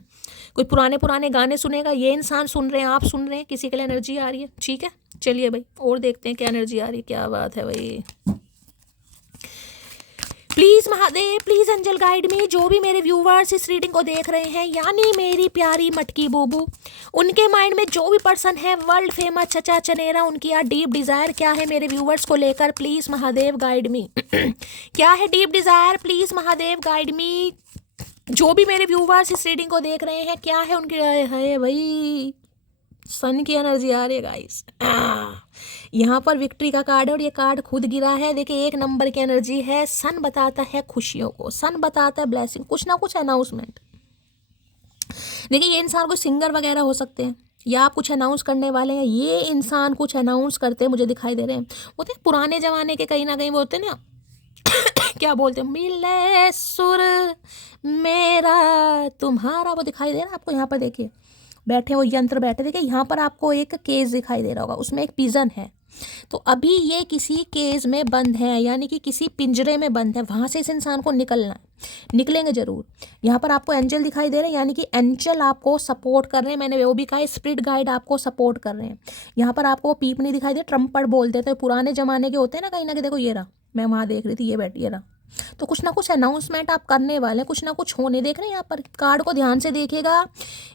कोई पुराने गाने सुनेगा। ये इंसान सुन रहे हैं, आप सुन रहे हैं, किसी के लिए एनर्जी आ रही है। ठीक है, चलिए भाई और देखते हैं क्या एनर्जी आ रही है। क्या बात है भाई। Please Mahadev, please angel guide me. जो भी मेरे व्यूवर्स इस रीडिंग को देख रहे हैं, यानी मेरी प्यारी मटकी बूबू, उनके माइंड में जो भी पर्सन है वर्ल्ड फेमस चचा चनेरा, उनकी यार डीप डिज़ायर क्या है मेरे व्यूवर्स को लेकर, प्लीज़ महादेव गाइड मी। क्या है deep desire, please Mahadev guide मी। जो भी मेरे व्यूवर्स इस रीडिंग को देख रहे हैं, क्या है उनकी है भाई। सन की एनर्जी आ रही है गाइस। यहाँ पर विक्ट्री का कार्ड है और ये कार्ड खुद गिरा है। देखिए 1 नंबर की एनर्जी है। सन बताता है खुशियों को, सन बताता है ब्लेसिंग, कुछ ना कुछ अनाउंसमेंट। देखिए ये इंसान कोई सिंगर वगैरह हो सकते हैं, या आप कुछ अनाउंस करने वाले हैं। ये इंसान कुछ अनाउंस करते हैं, मुझे दिखाई दे रहे हैं। होते हैं पुराने जमाने के, कहीं ना कहीं वो होते हैं ना, क्या बोलते हैं, मिले सुर मेरा तुम्हारा, वो दिखाई दे रहा है आपको। यहाँ पर देखिए बैठे, वो यंत्र बैठे। देखिए यहाँ पर आपको एक केज दिखाई दे रहा होगा, उसमें एक पिजन है। तो अभी ये किसी केज में बंद है, यानी कि किसी पिंजरे में बंद है। वहाँ से इस इंसान को निकलना है, निकलेंगे जरूर। यहाँ पर आपको एंजल दिखाई दे रहे हैं, यानी कि एंजल आपको सपोर्ट कर रहे हैं। मैंने वो भी कहा, स्पिरिट गाइड आपको सपोर्ट कर रहे हैं। यहाँ पर आपको पीप नहीं दिखाई दे, ट्रम्पट बोलते थे, पुराने जमाने के होते हैं ना कहीं ना कहीं। देखो ये रहा, मैं वहाँ देख रही थी, ये बैठी, ये रहा। तो कुछ ना कुछ अनाउंसमेंट आप करने वाले हैं, कुछ ना कुछ होने। देख रहे हैं यहाँ पर कार्ड को ध्यान से देखिएगा।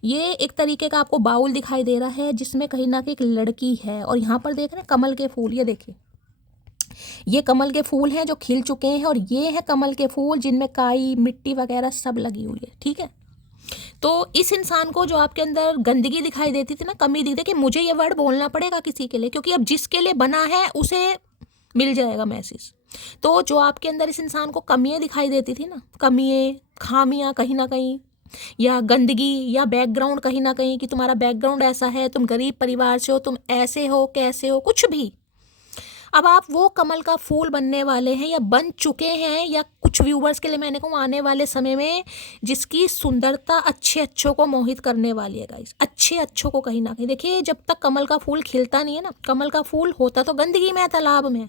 ये एक तरीके का आपको बाउल दिखाई दे रहा है, जिसमें कहीं ना कहीं एक लड़की है। और यहाँ पर देख रहे हैं कमल के फूल, ये देखिए ये कमल के फूल हैं जो खिल चुके हैं, और ये है कमल के फूल जिनमें काई मिट्टी वगैरह सब लगी हुई है। ठीक है, तो इस इंसान को जो आपके अंदर गंदगी दिखाई देती थी ना, कमी दिखती, कि मुझे ये वर्ड बोलना पड़ेगा किसी के लिए, क्योंकि अब जिसके लिए बना है उसे मिल जाएगा मैसेज। तो जो आपके अंदर इस इंसान को कमियां दिखाई देती थी ना, कमियां, खामियां कहीं ना कहीं, या गंदगी, या बैकग्राउंड कहीं ना कहीं, कि तुम्हारा बैकग्राउंड ऐसा है, तुम गरीब परिवार से हो, तुम ऐसे हो, कैसे हो, कुछ भी, अब आप वो कमल का फूल बनने वाले हैं, या बन चुके हैं, या कुछ व्यूवर्स के लिए मैंने कहा आने वाले समय में, जिसकी सुंदरता अच्छे अच्छों को मोहित करने वाली है गाइस। अच्छे अच्छों को कहीं ना कहीं। देखिए जब तक कमल का फूल खिलता नहीं है ना, कमल का फूल होता तो गंदगी में है, तालाब में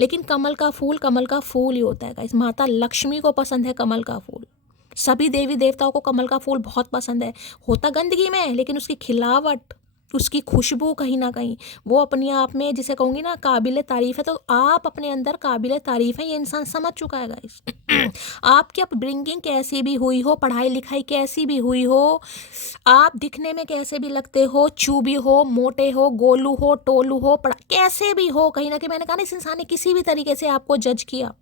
लेकिन कमल का फूल ही होता है गाइस। माता लक्ष्मी को पसंद है कमल का फूल, सभी देवी देवताओं को कमल का फूल बहुत पसंद है। होता गंदगी में, लेकिन उसकी खिलावट, उसकी खुशबू कहीं ना कहीं वो अपने आप में, जिसे कहूँगी ना, काबिल तारीफ़ है। तो आप अपने अंदर काबिल तारीफ़ है, ये इंसान समझ चुका है गाइस। आपकी अपब्रिंगिंग कैसी भी हुई हो, पढ़ाई लिखाई कैसी भी हुई हो, आप दिखने में कैसे भी लगते हो, चूबी हो, मोटे हो, गोलू हो, टोलू हो, कैसे भी हो, कहीं ना कहीं मैंने कहा ना, इस इंसान ने किसी भी तरीके से आपको जज किया।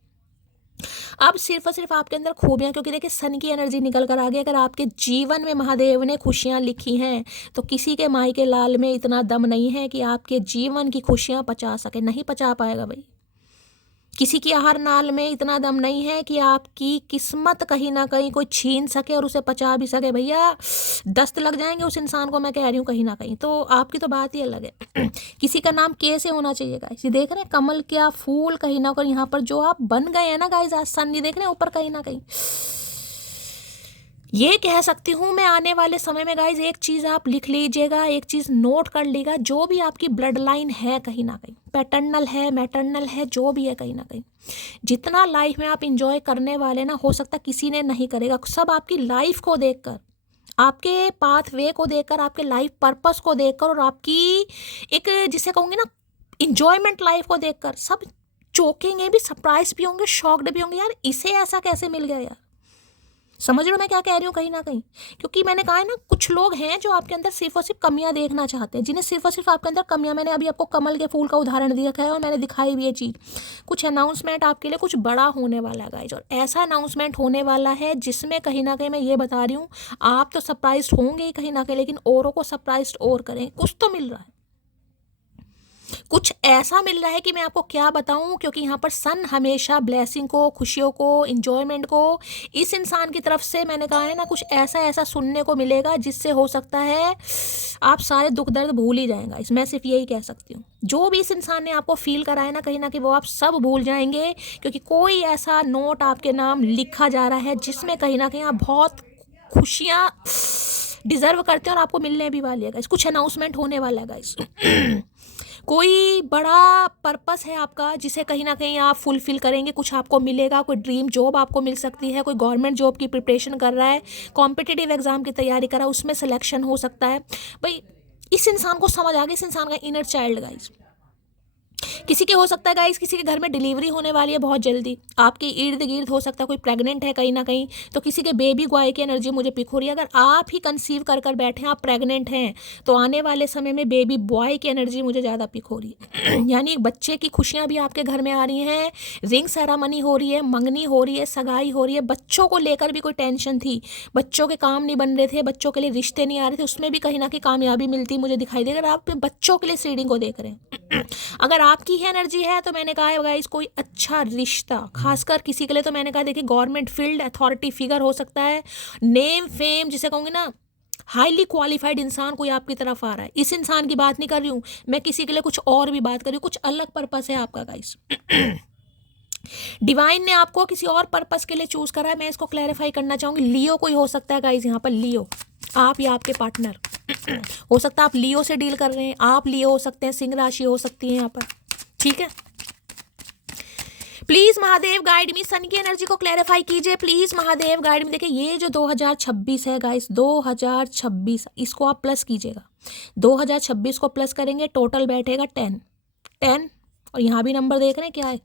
अब सिर्फ और सिर्फ आपके अंदर खूबियां, क्योंकि देखिए सन की एनर्जी निकल कर आ गई। अगर आपके जीवन में महादेव ने खुशियां लिखी हैं, तो किसी के माई के लाल में इतना दम नहीं है कि आपके जीवन की खुशियां पचा सके। नहीं पचा पाएगा भाई, किसी की आहार नाल में इतना दम नहीं है कि आपकी किस्मत कहीं ना कहीं कोई छीन सके और उसे पचा भी सके। भैया दस्त लग जाएंगे उस इंसान को, मैं कह रही हूँ कहीं ना कहीं। तो आपकी तो बात ही अलग है। किसी का नाम कैसे होना चाहिए गाइस, ये देख रहे हैं कमल क्या फूल कहीं ना कहीं यहाँ पर जो आप बन गए हैं ना गाइस, आज सन, ये देख रहे हैं ऊपर कहीं ना कहीं। ये कह सकती हूँ मैं आने वाले समय में गाइज, एक चीज़ आप लिख लीजिएगा, एक चीज़ नोट कर लीजिएगा, जो भी आपकी ब्लड लाइन है कहीं ना कहीं, पैटर्नल है मैटर्नल है जो भी है कहीं ना कहीं, जितना लाइफ में आप इंजॉय करने वाले ना, हो सकता किसी ने नहीं करेगा। सब आपकी लाइफ को देखकर, आपके पाथ वे को देखकर, आपके लाइफ पर्पस को देखकर और आपकी एक जिसे कहूँगी ना इंजॉयमेंट लाइफ को देखकर सब चौंकेंगे भी, सरप्राइज भी होंगे, शॉक्ड भी होंगे, यार इसे ऐसा कैसे मिल गया यार। समझ रहे हो मैं क्या कह रही हूँ कहीं ना कहीं। क्योंकि मैंने कहा है ना, कुछ लोग हैं जो आपके अंदर सिर्फ और सिर्फ कमियां देखना चाहते हैं, जिन्हें सिर्फ और सिर्फ आपके अंदर कमियां, मैंने अभी आपको कमल के फूल का उदाहरण दिया है और मैंने दिखाई भी ये चीज़। कुछ अनाउंसमेंट आपके लिए कुछ बड़ा होने वाला है गाइज, और ऐसा अनाउंसमेंट होने वाला है जिसमें कहीं ना कहीं मैं ये बता रही हूँ, आप तो सरप्राइज होंगे ही कहीं ना कहीं, लेकिन औरों को सरप्राइज और करेंगे। कुछ तो मिल रहा है, कुछ ऐसा मिल रहा है कि मैं आपको क्या बताऊं। क्योंकि यहाँ पर सन हमेशा ब्लेसिंग को, खुशियों को, इंजॉयमेंट को इस इंसान की तरफ से, मैंने कहा है ना, कुछ ऐसा ऐसा सुनने को मिलेगा जिससे हो सकता है आप सारे दुख दर्द भूल ही जाएंगे। इसमें सिर्फ यही कह सकती हूँ, जो भी इस इंसान ने आपको फील कराया ना कहीं ना कहीं, वो आप सब भूल जाएंगे। क्योंकि कोई ऐसा नोट आपके नाम लिखा जा रहा है जिसमें कहीं ना कहीं आप बहुत खुशियाँ डिजर्व करते हैं और आपको मिलने भी वाली है गाइस। कुछ अनाउंसमेंट होने वाला है गाइस। कोई बड़ा पर्पस है आपका जिसे कहीं ना कहीं आप फुलफिल करेंगे, कुछ आपको मिलेगा, कोई ड्रीम जॉब आपको मिल सकती है, कोई गवर्नमेंट जॉब की प्रिपरेशन कर रहा है, कॉम्पिटिटिव एग्जाम की तैयारी कर रहा है, उसमें सिलेक्शन हो सकता है। भाई इस इंसान को समझ आ गया, इस इंसान का इनर चाइल्ड गाइस। किसी के हो सकता है गाइस, किसी के घर में डिलीवरी होने वाली है बहुत जल्दी, आपके इर्द गिर्द हो सकता है कोई प्रेग्नेंट है कहीं ना कहीं, तो किसी के बेबी बॉय की एनर्जी मुझे पिक हो रही है। अगर आप ही कंसीव कर कर बैठे हैं, आप प्रेग्नेंट हैं, तो आने वाले समय में बेबी बॉय की एनर्जी मुझे ज़्यादा पिक हो रही है। यानी बच्चे की खुशियाँ भी आपके घर में आ रही हैं, रिंग सेरामनी हो रही है, मंगनी हो रही है, सगाई हो रही है। बच्चों को लेकर भी कोई टेंशन थी, बच्चों के काम नहीं बन रहे थे, बच्चों के लिए रिश्ते नहीं आ रहे थे, उसमें भी कहीं ना कहीं कामयाबी मिलती मुझे दिखाई दे। अगर आप बच्चों के लिए इस रीडिंग को देख रहे हैं, अगर आपकी ही एनर्जी है, तो मैंने कहा है गाइस कोई अच्छा रिश्ता, खासकर किसी के लिए, तो मैंने कहा देखिए गवर्नमेंट फील्ड अथॉरिटी फिगर हो सकता है, नेम फेम जिसे कहूँगी ना, हाईली क्वालिफाइड इंसान कोई आपकी तरफ आ रहा है। इस इंसान की बात नहीं कर रही हूँ मैं, किसी के लिए कुछ और भी बात कर रही हूँ, कुछ अलग पर्पस है आपका गाइस। डिवाइन ने आपको किसी और पर्पस के लिए चूज करा है, मैं इसको क्लैरिफाई करना चाहूंगी। लियो कोई हो सकता है गाइस, यहाँ पर लियो, आप या आपके पार्टनर हो सकता है, आप लियो से डील कर रहे हैं, आप लियो हो सकते हैं, सिंह राशि हो सकती है यहाँ पर, ठीक है। Please Mahadev guide me, sun की एनर्जी को क्लैरिफाई कीजिए प्लीज महादेव गाइड मी। देखिए ये जो 2026 है गाइस, 2026 इसको आप प्लस कीजिएगा, 2026 को प्लस करेंगे, टोटल बैठेगा 10 और यहाँ भी नंबर देख रहे हैं क्या है,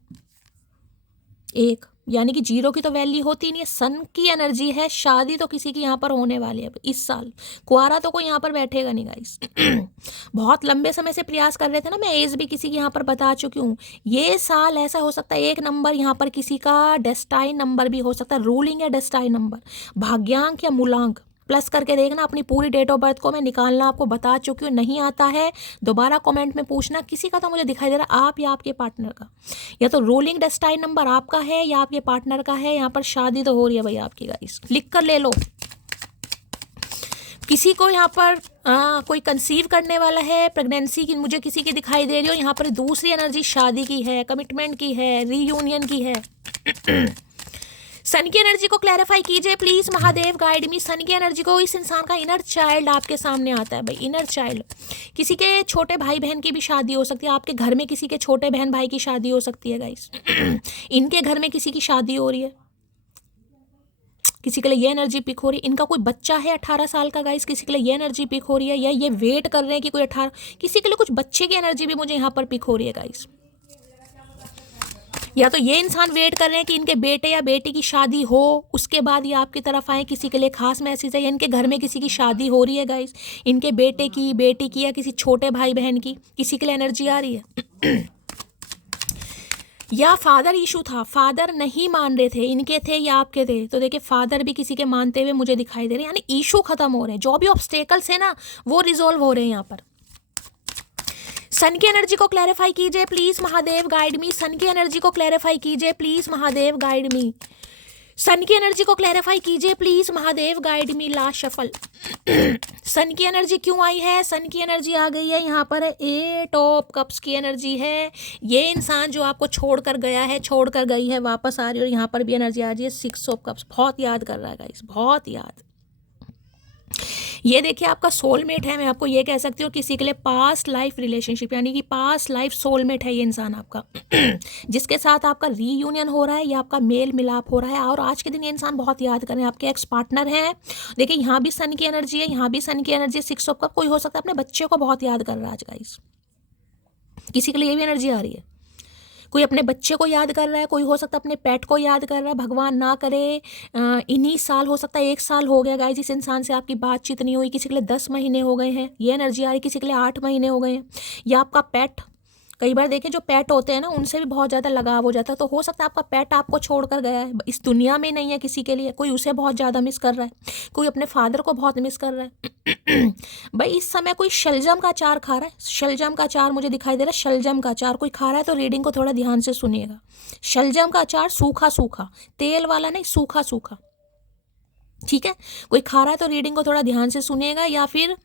1, यानी कि 0 की तो वैल्यू होती नहीं है। सन की एनर्जी है, शादी तो किसी की यहाँ पर होने वाली है इस साल, कुआरा तो कोई यहाँ पर बैठेगा नहीं गाइस। बहुत लंबे समय से प्रयास कर रहे थे ना, मैं एज भी किसी की यहाँ पर बता चुकी हूँ। ये साल ऐसा हो सकता है, 1 नंबर यहाँ पर किसी का डेस्टाइन नंबर भी हो सकता है, रूलिंग या डेस्टाइन नंबर, भाग्यांक या मूलांक, प्लस करके देखना। अपनी पूरी डेट ऑफ बर्थ को मैं निकालना आपको बता चुकी हूँ, नहीं आता है दोबारा कमेंट में पूछना। किसी का तो मुझे दिखाई दे रहा है, आप या आपके पार्टनर का, या तो रोलिंग डेस्टाइन नंबर आपका है या आपके पार्टनर का है। यहाँ पर शादी तो हो रही है भाई आपकी गाइस, लिख कर ले लो। किसी को यहाँ पर कोई कंसीव करने वाला है, प्रेगनेंसी की मुझे किसी की दिखाई दे रही हो। यहाँ पर दूसरी एनर्जी शादी की है, कमिटमेंट की है, रीयूनियन की है। सन की एनर्जी को क्लैरिफाई कीजिए please Mahadev guide me. Sun की एनर्जी को, इस इंसान का इनर चाइल्ड आपके सामने आता है भाई, इनर चाइल्ड। किसी के छोटे भाई बहन की भी शादी हो सकती है, आपके घर में किसी के छोटे बहन भाई की शादी हो सकती है गाइस। इनके घर में किसी की शादी हो रही है, किसी के लिए ये एनर्जी पिक हो रही है। इनका कोई बच्चा है 18 साल का गाइस, किसी के लिए ये एनर्जी पिक हो रही है, या ये वेट कर रहे हैं कि कोई 18, किसी के लिए कुछ बच्चे की एनर्जी भी मुझे यहाँ पर पिक हो रही है गाइस। या तो ये इंसान वेट कर रहे हैं कि इनके बेटे या बेटी की शादी हो, उसके बाद ये आपकी तरफ आए, किसी के लिए खास मैसेज है, या इनके घर में किसी की शादी हो रही है गाइस, इनके बेटे की, बेटी की, या किसी छोटे भाई बहन की, किसी के लिए एनर्जी आ रही है। या फादर इशू था, फादर नहीं मान रहे थे, इनके थे या आपके थे, तो देखिए फादर भी किसी के मानते हुए मुझे दिखाई दे रहे हैं, यानी इशू खत्म हो रहे हैं, जो भी ऑब्स्टेकल्स है ना वो रिजोल्व हो रहे हैं यहाँ पर। सन की एनर्जी को क्लैरिफाई कीजिए please Mahadev guide me. Sun की एनर्जी को क्लैरिफाई कीजिए please Mahadev guide me. Sun की एनर्जी को क्लैरिफाई कीजिए please Mahadev guide me. Last shuffle. Sun की एनर्जी क्यों आई है? सन की एनर्जी आ गई है यहाँ पर 8 ऑफ कप्स की एनर्जी है। ये इंसान जो आपको छोड़ कर गया है, छोड़ कर गई है, वापस आ रही है। और यहाँ पर भी एनर्जी आ रही है 6 ऑफ कप्स। बहुत याद कर रहा है गाइस, बहुत याद। ये देखिए आपका सोलमेट है। मैं आपको ये कह सकती हूँ किसी के लिए पास्ट लाइफ रिलेशनशिप, यानी कि पास्ट लाइफ सोलमेट है ये इंसान आपका, जिसके साथ आपका रीयूनियन हो रहा है या आपका मेल मिलाप हो रहा है। और आज के दिन ये इंसान बहुत याद कर रहे हैं, आपके एक्स पार्टनर हैं। देखिए यहाँ भी सन की एनर्जी है, यहाँ भी सन की एनर्जी है। 6 ऑफ कप। कोई हो सकता है अपने बच्चे को बहुत याद कर रहा है आज गाइस, किसी के लिए ये भी एनर्जी आ रही है। कोई अपने बच्चे को याद कर रहा है, कोई हो सकता है अपने पेट को याद कर रहा है। भगवान ना करे इन्हीं साल, हो सकता है 1 साल हो गया गाइस इस इंसान से आपकी बातचीत नहीं हुई। किसी के लिए 10 महीने हो गए हैं, ये एनर्जी आ रही। किसी के लिए 8 महीने हो गए हैं। या आपका पेट, कई बार देखें जो पेट होते हैं ना उनसे भी बहुत ज़्यादा लगाव हो जाता है। तो हो सकता है आपका पेट आपको छोड़कर गया है, इस दुनिया में नहीं है किसी के लिए। कोई उसे बहुत ज़्यादा मिस कर रहा है, कोई अपने फादर को बहुत मिस कर रहा है। भाई इस समय कोई शलजम का अचार खा रहा है। शलजम का अचार मुझे दिखाई दे रहा है। शलजम का अचार कोई खा रहा है तो रीडिंग को थोड़ा ध्यान से सुनिएगा। शलजम का अचार सूखा सूखा, तेल वाला नहीं, सूखा सूखा, ठीक है। कोई खा रहा है तो रीडिंग को थोड़ा ध्यान से सुनिएगा। या फिर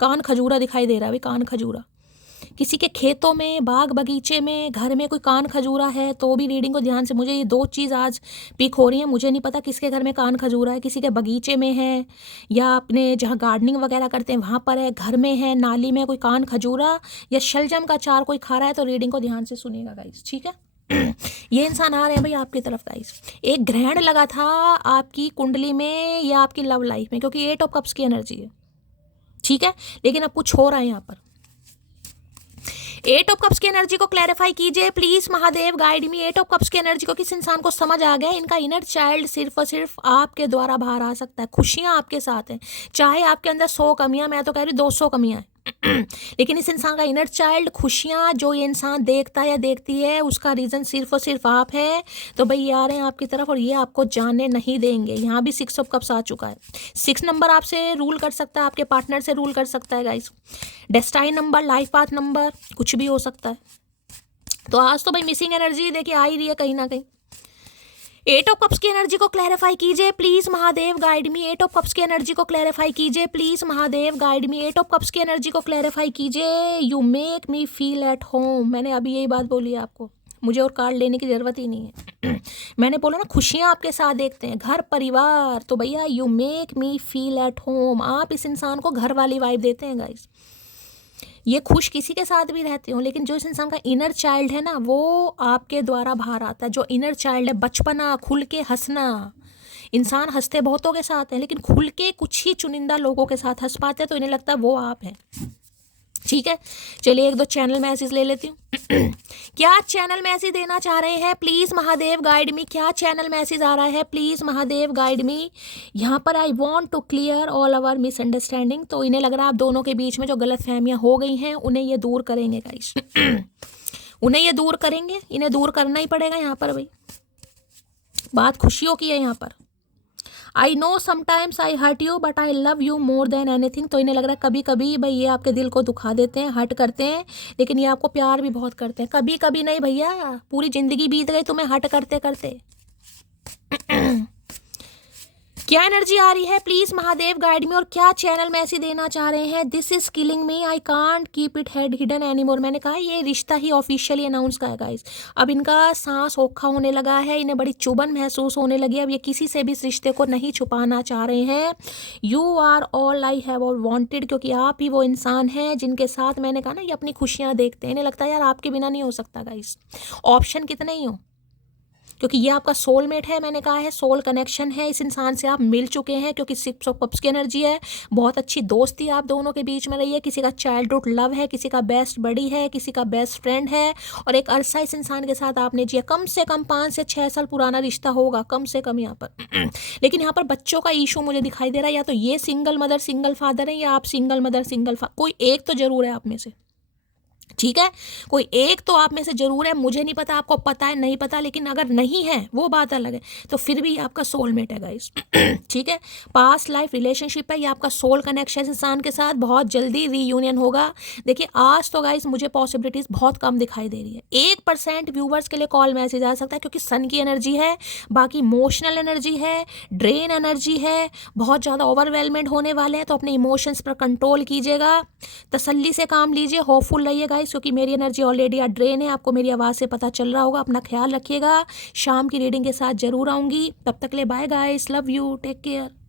कान खजूरा दिखाई दे रहा है भाई, कान खजूरा। किसी के खेतों में, बाग बगीचे में, घर में कोई कान खजूरा है तो भी रीडिंग को ध्यान से। मुझे ये 2 चीज़ आज पिक हो रही है। मुझे नहीं पता किसके घर में कान खजूरा है, किसी के बगीचे में है या अपने जहाँ गार्डनिंग वगैरह करते हैं वहाँ पर है, घर में है, नाली में कोई कान खजूरा या शलजम का अचार कोई खा रहा है तो रीडिंग को ध्यान से सुनिएगा गाइस, ठीक है। ये इंसान आ रहे हैं भाई आपकी तरफ गाइस। एक ग्रहण लगा था आपकी कुंडली में या आपकी लव लाइफ में, क्योंकि 8 ऑफ कप्स की एनर्जी है, ठीक है। लेकिन अब कुछ हो रहा है यहाँ पर। 8 ऑफ कप्स की एनर्जी को क्लैरिफाई कीजिए please Mahadev guide me. 8 of cups की एनर्जी को किस इंसान को समझ आ गया इनका इनर चाइल्ड सिर्फ और सिर्फ आपके द्वारा बाहर आ सकता है। खुशियां आपके साथ हैं, चाहे आपके अंदर 100 कमियां, मैं तो कह रही 200 कमियां हैं, लेकिन इस इंसान का इनर चाइल्ड, खुशियां जो ये इंसान देखता है या देखती है, उसका रीजन सिर्फ और सिर्फ आप है। तो भाई ये आ रहे हैं आपकी तरफ और ये आपको जाने नहीं देंगे। यहाँ भी 6 ऑफ कप्स आ चुका है। 6 नंबर आपसे रूल कर सकता है, आपके पार्टनर से रूल कर सकता है guys. Destined number, life path number, कुछ भी हो सकता है। तो आज तो भाई मिसिंग एनर्जी देखिए आ ही रही है कहीं ना कहीं। 8 ऑफ कप्स की एनर्जी को क्लैरिफाई कीजिए please Mahadev guide me. 8 of cups की एनर्जी को क्लैरिफाई कीजिए please Mahadev guide me. 8 of cups की एनर्जी को क्लैरिफाई कीजिए। You make me feel at home. मैंने अभी यही बात बोली है आपको, मुझे और कार्ड लेने की जरूरत ही नहीं है। मैंने बोला ना खुशियां आपके साथ देखते हैं, घर परिवार। तो भैया you make me feel at home, आप इस इंसान को घर वाली वाइब देते हैं गाइस। ये खुश किसी के साथ भी रहते हो, लेकिन जो इस इंसान का इनर चाइल्ड है ना वो आपके द्वारा बाहर आता है। जो इनर चाइल्ड है, बचपना, खुल के हंसना। इंसान हंसते बहुतों के साथ हैं लेकिन खुल के कुछ ही चुनिंदा लोगों के साथ हंस पाते हैं, तो इन्हें लगता है वो आप हैं, ठीक है। चलिए 1-2 चैनल मैसेज ले लेती हूँ। क्या चैनल मैसेज देना चाह रहे हैं प्लीज महादेव गाइड मी। क्या चैनल मैसेज आ रहा है प्लीज महादेव गाइड मी। यहाँ पर I want to clear all our misunderstanding. तो इन्हें लग रहा है आप दोनों के बीच में जो गलत फहमियाँ हो गई हैं उन्हें ये दूर करेंगे गाइस। उन्हें ये दूर करेंगे, इन्हें दूर करना ही पड़ेगा यहाँ पर भाई। बात खुशियों की है यहाँ पर। I know sometimes I hurt you but I love you more than anything. तो इन्हें लग रहा है कभी कभी भाई ये आपके दिल को दुखा देते हैं, हर्ट करते हैं, लेकिन ये आपको प्यार भी बहुत करते हैं। कभी कभी नहीं भैया, पूरी जिंदगी बीत गई तुम्हें हर्ट करते करते। क्या एनर्जी आ रही है प्लीज महादेव गाइड मी। और क्या चैनल मैसेज देना चाह रहे हैं। This is killing me, I can't keep it head hidden anymore. मैंने कहा ये रिश्ता ही ऑफिशियली अनाउंस का है गाइस। अब इनका सांस औखा होने लगा है, इन्हें बड़ी चुभन महसूस होने लगी है। अब ये किसी से भी इस रिश्ते को नहीं छुपाना चाह रहे हैं। You are all I have और वॉन्टेड, क्योंकि आप ही वो इंसान हैं जिनके साथ मैंने कहा ना ये अपनी खुशियाँ देखते हैं। इन्हें लगता है यार आपके बिना नहीं हो सकता गाइस। ऑप्शन कितने ही हो, क्योंकि ये आपका सोलमेट है। मैंने कहा है सोल कनेक्शन है, इस इंसान से आप मिल चुके हैं, क्योंकि 6 ऑफ कप्स की एनर्जी है। बहुत अच्छी दोस्ती आप दोनों के बीच में रही है। किसी का चाइल्डहुड लव है, किसी का बेस्ट बडी है, किसी का बेस्ट फ्रेंड है, और एक अरसा इस इंसान के साथ आपने जिया। कम से कम 5 से 6 साल पुराना रिश्ता होगा कम से कम यहाँ पर। लेकिन यहाँ पर बच्चों का इशू मुझे दिखाई दे रहा है। या तो ये सिंगल मदर सिंगल फादर है या आप सिंगल मदर सिंगल कोई एक तो जरूर है आप में से, ठीक है, कोई एक तो आप में से जरूर है, मुझे नहीं पता आपको पता है नहीं पता, लेकिन अगर नहीं है वो बात अलग है, तो फिर भी ये आपका सोलमेट है गाइस। ठीक है, पास्ट लाइफ रिलेशनशिप है, ये आपका सोल कनेक्शन इंसान के साथ, बहुत जल्दी रीयूनियन होगा। देखिए आज तो गाइस मुझे पॉसिबिलिटीज बहुत कम दिखाई दे रही है। 1% व्यूवर्स के लिए कॉल मैसेज आ सकता है, क्योंकि सन की एनर्जी है, बाकी इमोशनल एनर्जी है, ड्रेन एनर्जी है, बहुत ज़्यादा ओवरवेलमेंट होने वाले हैं। तो अपने इमोशंस पर कंट्रोल कीजिएगा, तसल्ली से काम लीजिए, होपफुल रहिए गाइस, क्योंकि मेरी एनर्जी ऑलरेडी आज ड्रेन है, आपको मेरी आवाज़ से पता चल रहा होगा। अपना ख्याल रखिएगा, शाम की रीडिंग के साथ जरूर आऊँगी, तब तक ले bye guys, love you, take care.